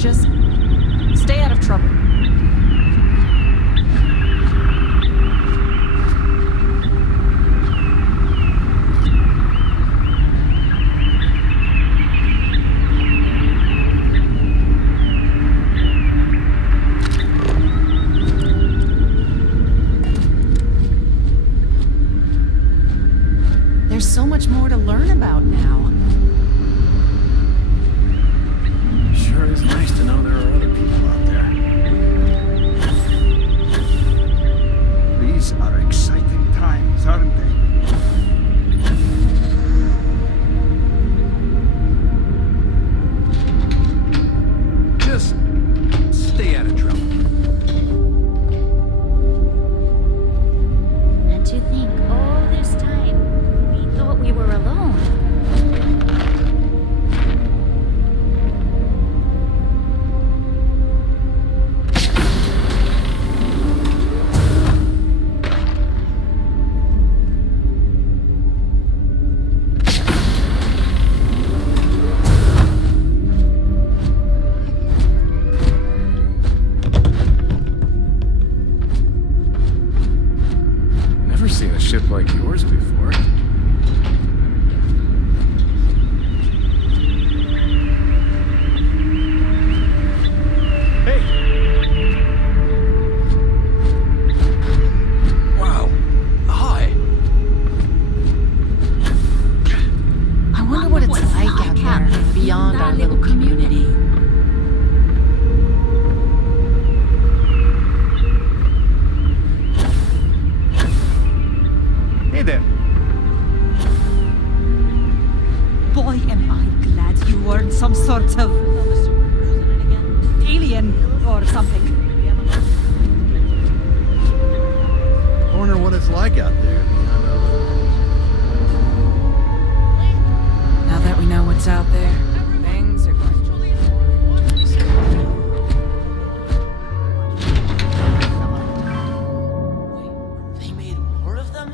Just stay out of trouble. There's so much more to learn about now. Sure is nice to know there are other people out there. These are exciting times, aren't they? Just stay out of trouble. And to think, all this time, we thought we were alone. sort of alien or something. I wonder what it's like out there. Now that we know what's out there, things are going to They made more of them?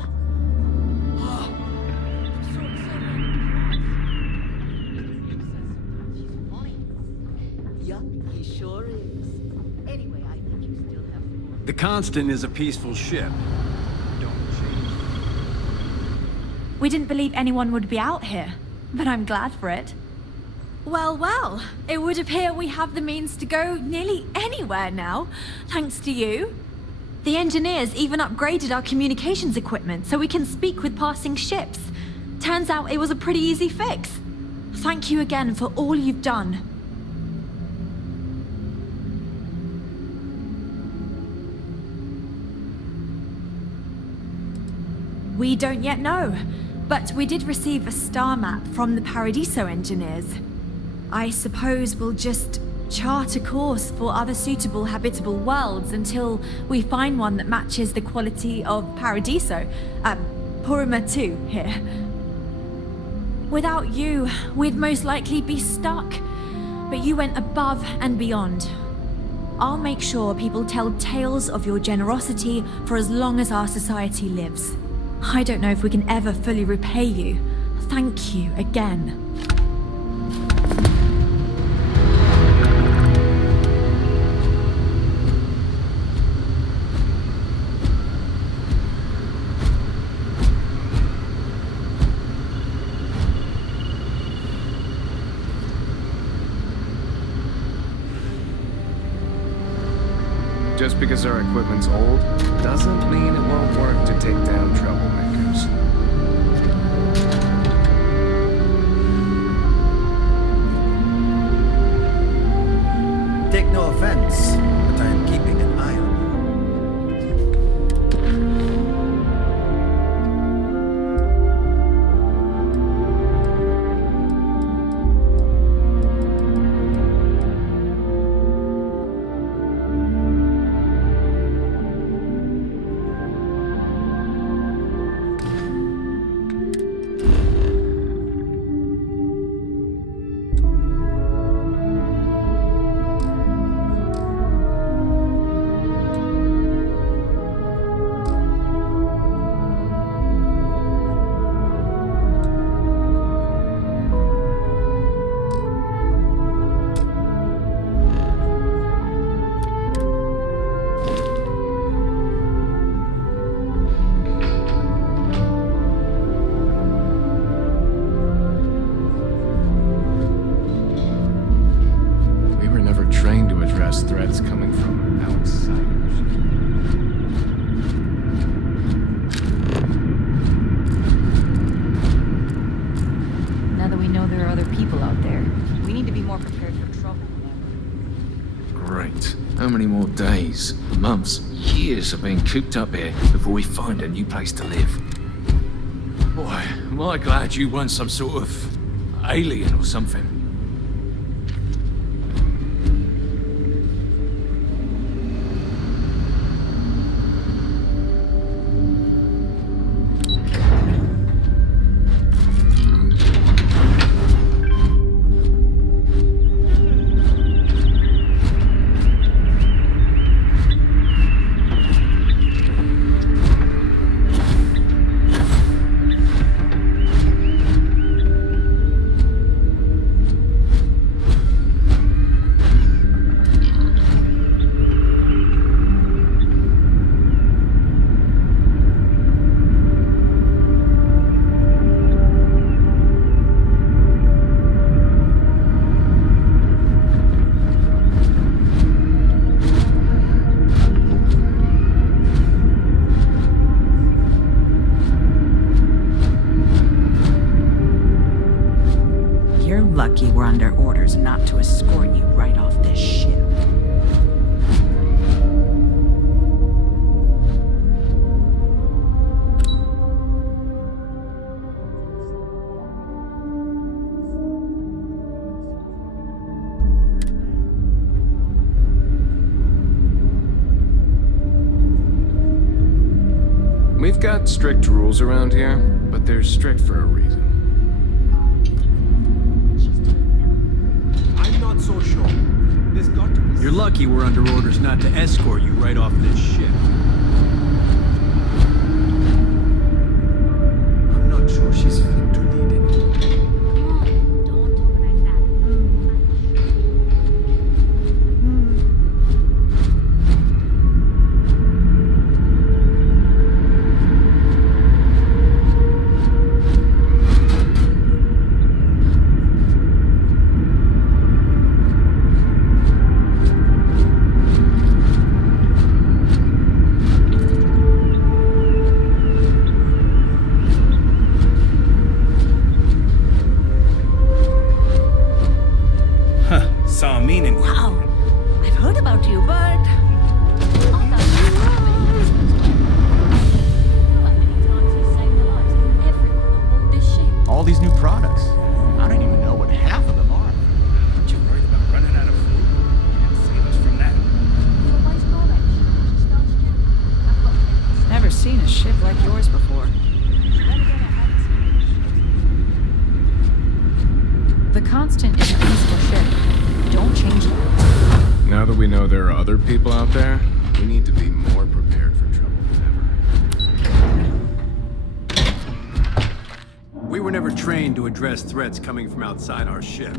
Yeah, he sure is. Anyway, I think you still have The Constant is a peaceful ship. We didn't believe anyone would be out here, but I'm glad for it. Well, well, it would appear we have the means to go nearly anywhere now, thanks to you. The engineers even upgraded our communications equipment so we can speak with passing ships. Turns out it was a pretty easy fix. Thank you again for all you've done. We don't yet know, but we did receive a star map from the Paradiso engineers. I suppose we'll just chart a course for other suitable habitable worlds until we find one that matches the quality of Paradiso, Purima 2 here. Without you, we'd most likely be stuck, but you went above and beyond. I'll make sure people tell tales of your generosity for as long as our society lives. I don't know if we can ever fully repay you. Thank you again. Just because our equipment's old, doesn't mean it won't work to take down troublemakers. Take no offense, but I am keeping an eye on you. Threats coming from outsiders. Now that we know there are other people out there, we need to be more prepared for trouble. Great. How many more days, months, years of being cooped up here before we find a new place to live? Boy, am I glad you weren't some sort of alien or something. Lucky we're under orders not to escort you right off this ship. got strict rules around here, but they're strict for a reason. I'm not so sure. There's got to be... You're lucky we're under orders not to escort you right off this ship. I'm not sure she's fit to lead anyone. Wow. I've heard about you, but... All these new products. I don't even know what half of them are. Aren't you worried about running out of food? Can't save us from that. Never seen a ship like yours before. The Constant is a peaceful ship. Don't change that. Now that we know there are other people out there, we need to be more prepared for trouble than ever. We were never trained to address threats coming from outside our ship.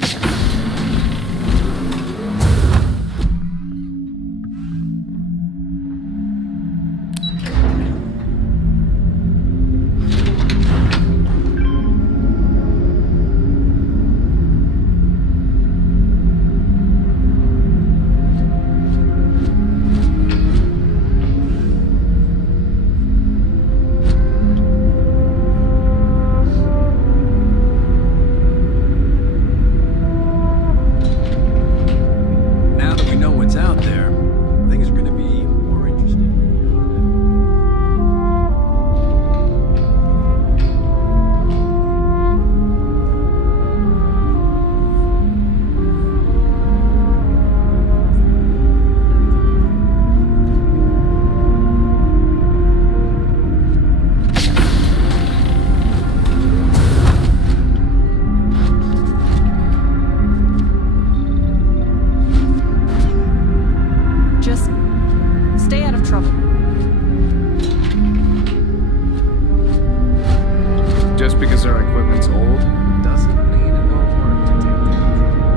Just because our equipment's old doesn't mean it won't work to take down drones.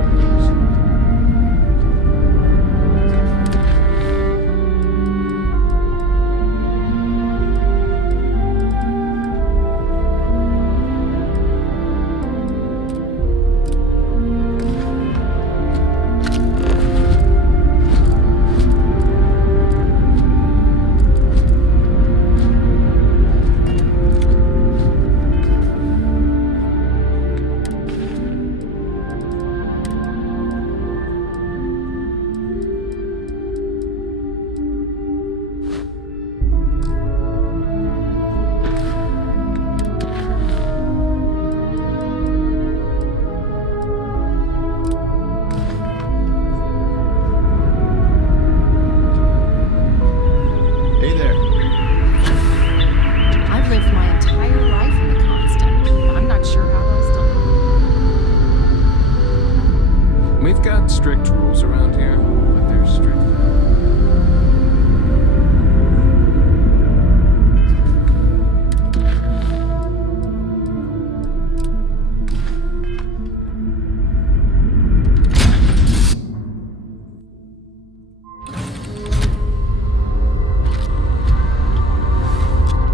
We've got strict rules around here, but they're strict.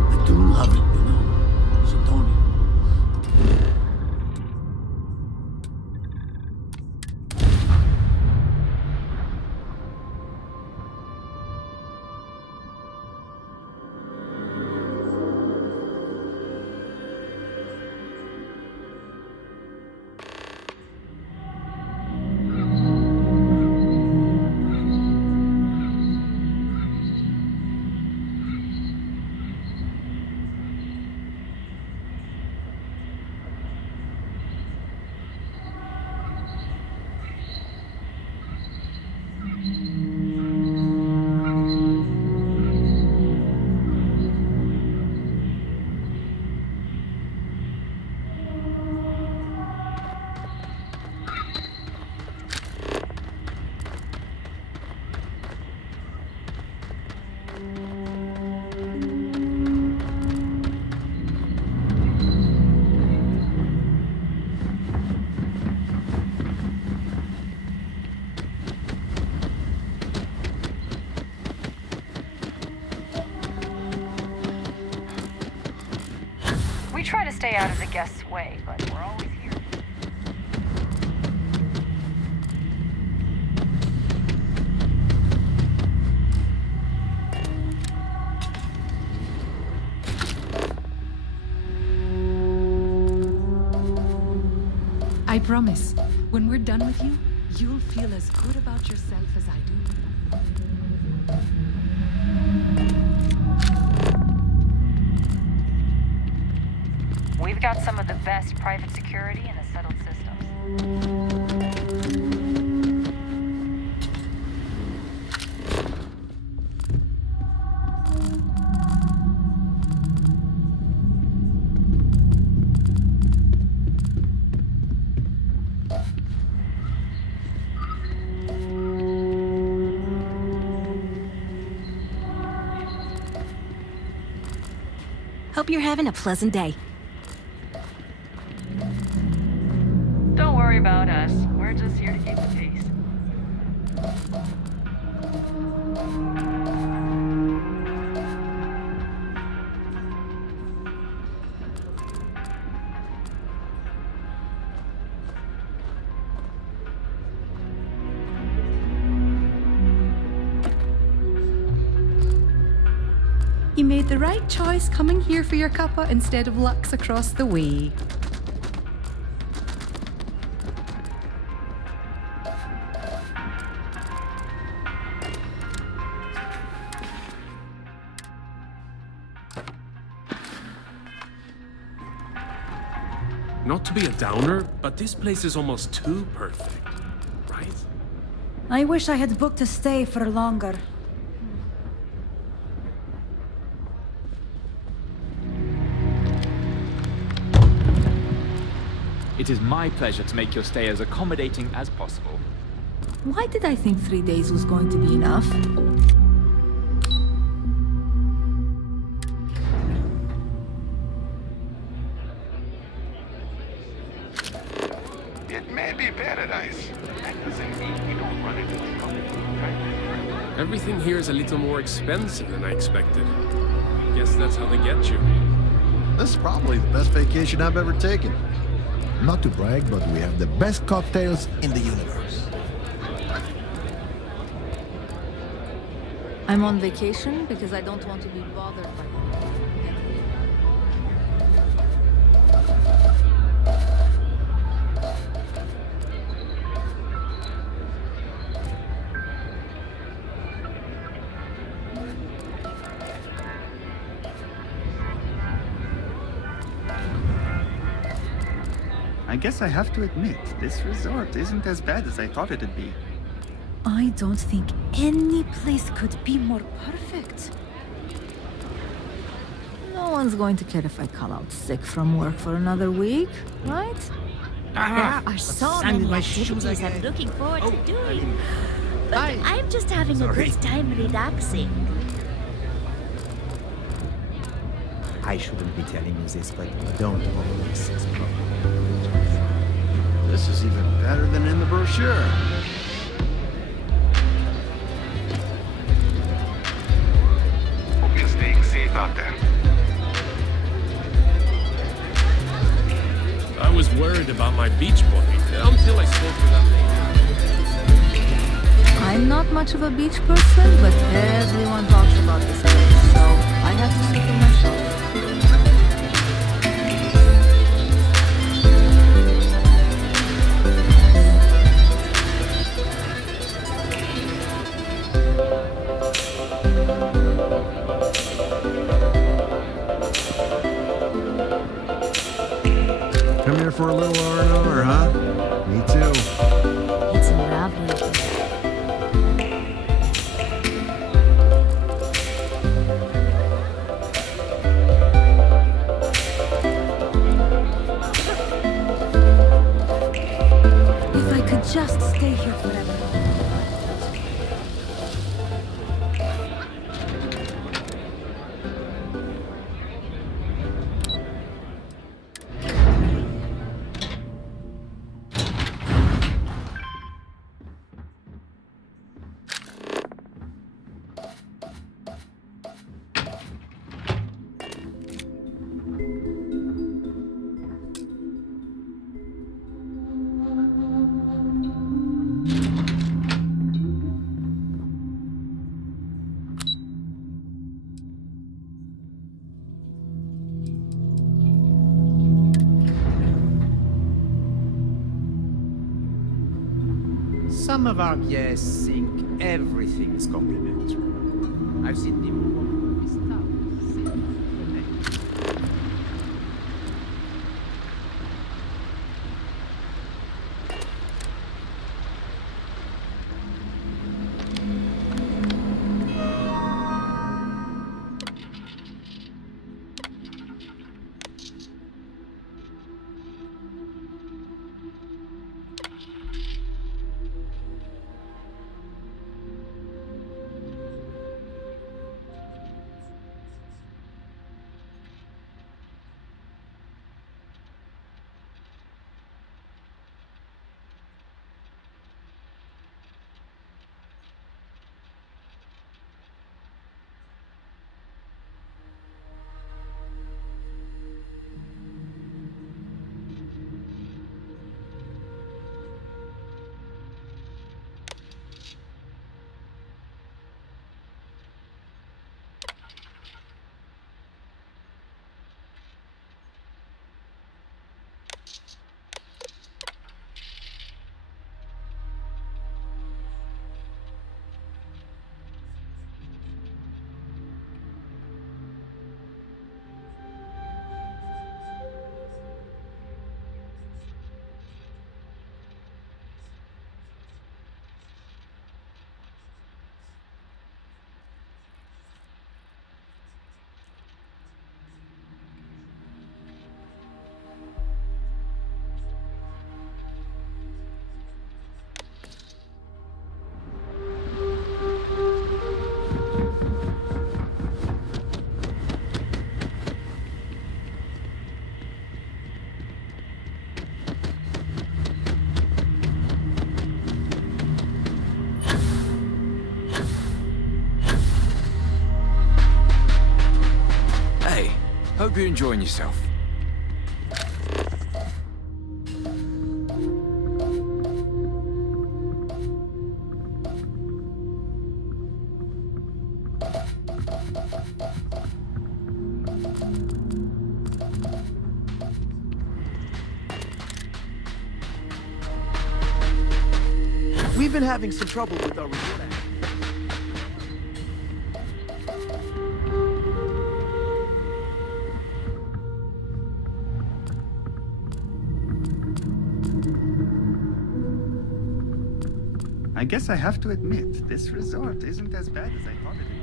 I do love it, you know. Sidonia. stay out of the guests' way, but we're always here. I promise, when we're done with you, you'll feel as good about yourself as I do. We've got some of the best private security in the settled systems. Hope you're having a pleasant day. Don't worry about us. We're just here to keep the peace. You made the right choice coming here for your cuppa instead of Lux across the way. Not to be a downer, but this place is almost too perfect, right? I wish I had booked a stay for longer. It is my pleasure to make your stay as accommodating as possible. Why did I think 3 days was going to be enough? It may be paradise. That doesn't mean we don't run into trouble, right? Everything here is a little more expensive than I expected. Guess that's how they get you. This is probably the best vacation I've ever taken. Not to brag, but we have the best cocktails in the universe. I'm on vacation because I don't want to be bothered by you. I guess I have to admit, this resort isn't as bad as I thought it'd be. I don't think any place could be more perfect. No one's going to care if I call out sick from work for another week, right? There are so many activities I'm looking forward to doing. But I'm just having a good time relaxing. I shouldn't be telling you this, but don't order the 6 Pro. This is even better than in the brochure. Hope you're staying safe out there. I was worried about my beach body until I spoke to that lady. I'm not much of a beach person, but everyone talks about this place, so I have to see for myself. Come here for a little R&R, huh? Me too. It's lovely. If I could just stay here forever. Some of our guests think everything is complimentary. I've seen people walk this town saying the name. Hope you're enjoying yourself. We've been having some trouble with our resort app. I guess I have to admit, this resort isn't as bad as I thought it would be.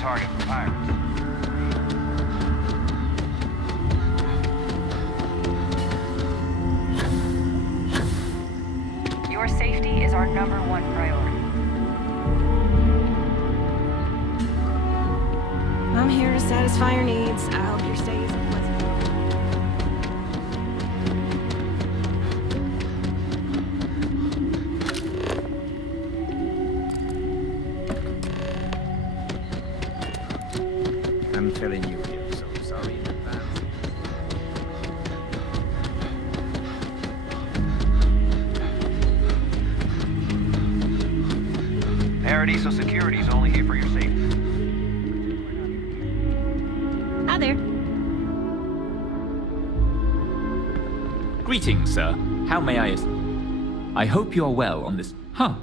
Target for pirates. Your safety is our #1 priority. I'm here to satisfy your needs. I hope your stay is a pleasant one. I'm telling you here, so sorry in advance. Paradiso Security is only here for your safety. Hi there. Greetings, sir. How may I hope you are well on this... Huh.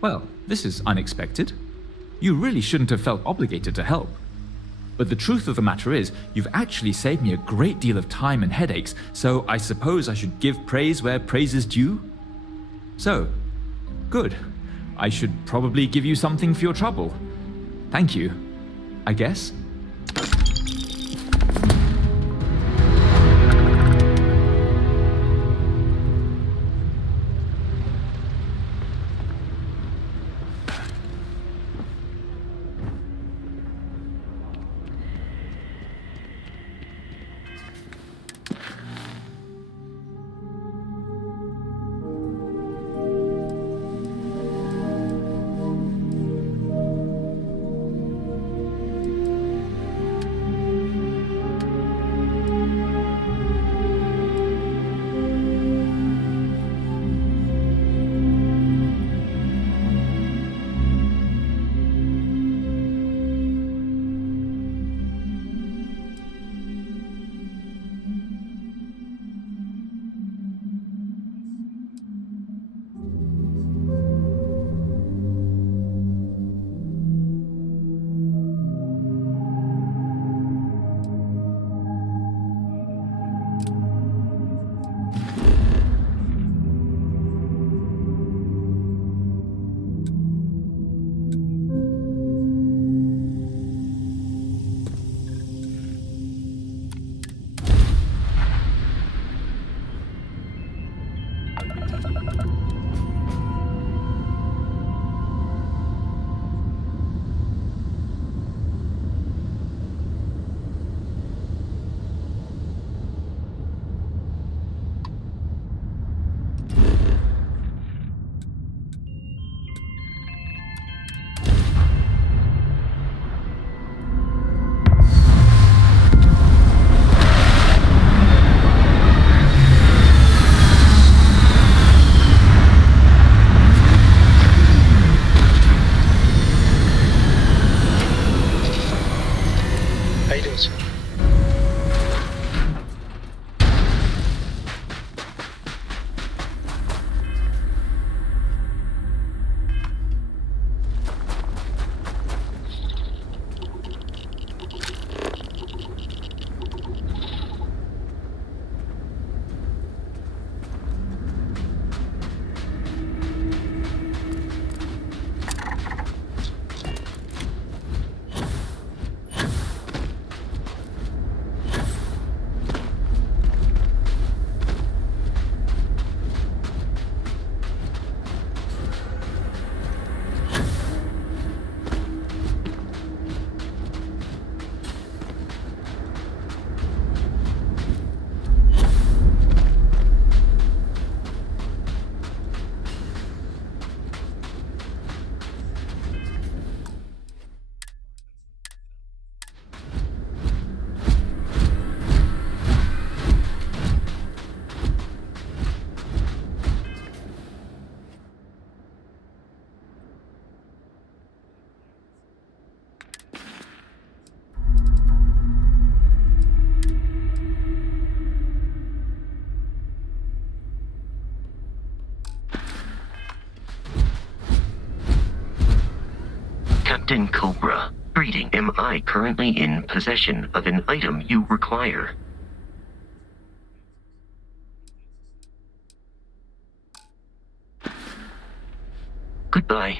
Well, this is unexpected. You really shouldn't have felt obligated to help. But the truth of the matter is, you've actually saved me a great deal of time and headaches, so I suppose I should give praise where praise is due? So, good. I should probably give you something for your trouble. Thank you, I guess. Captain Cobra, greeting. Am I currently in possession of an item you require? Goodbye.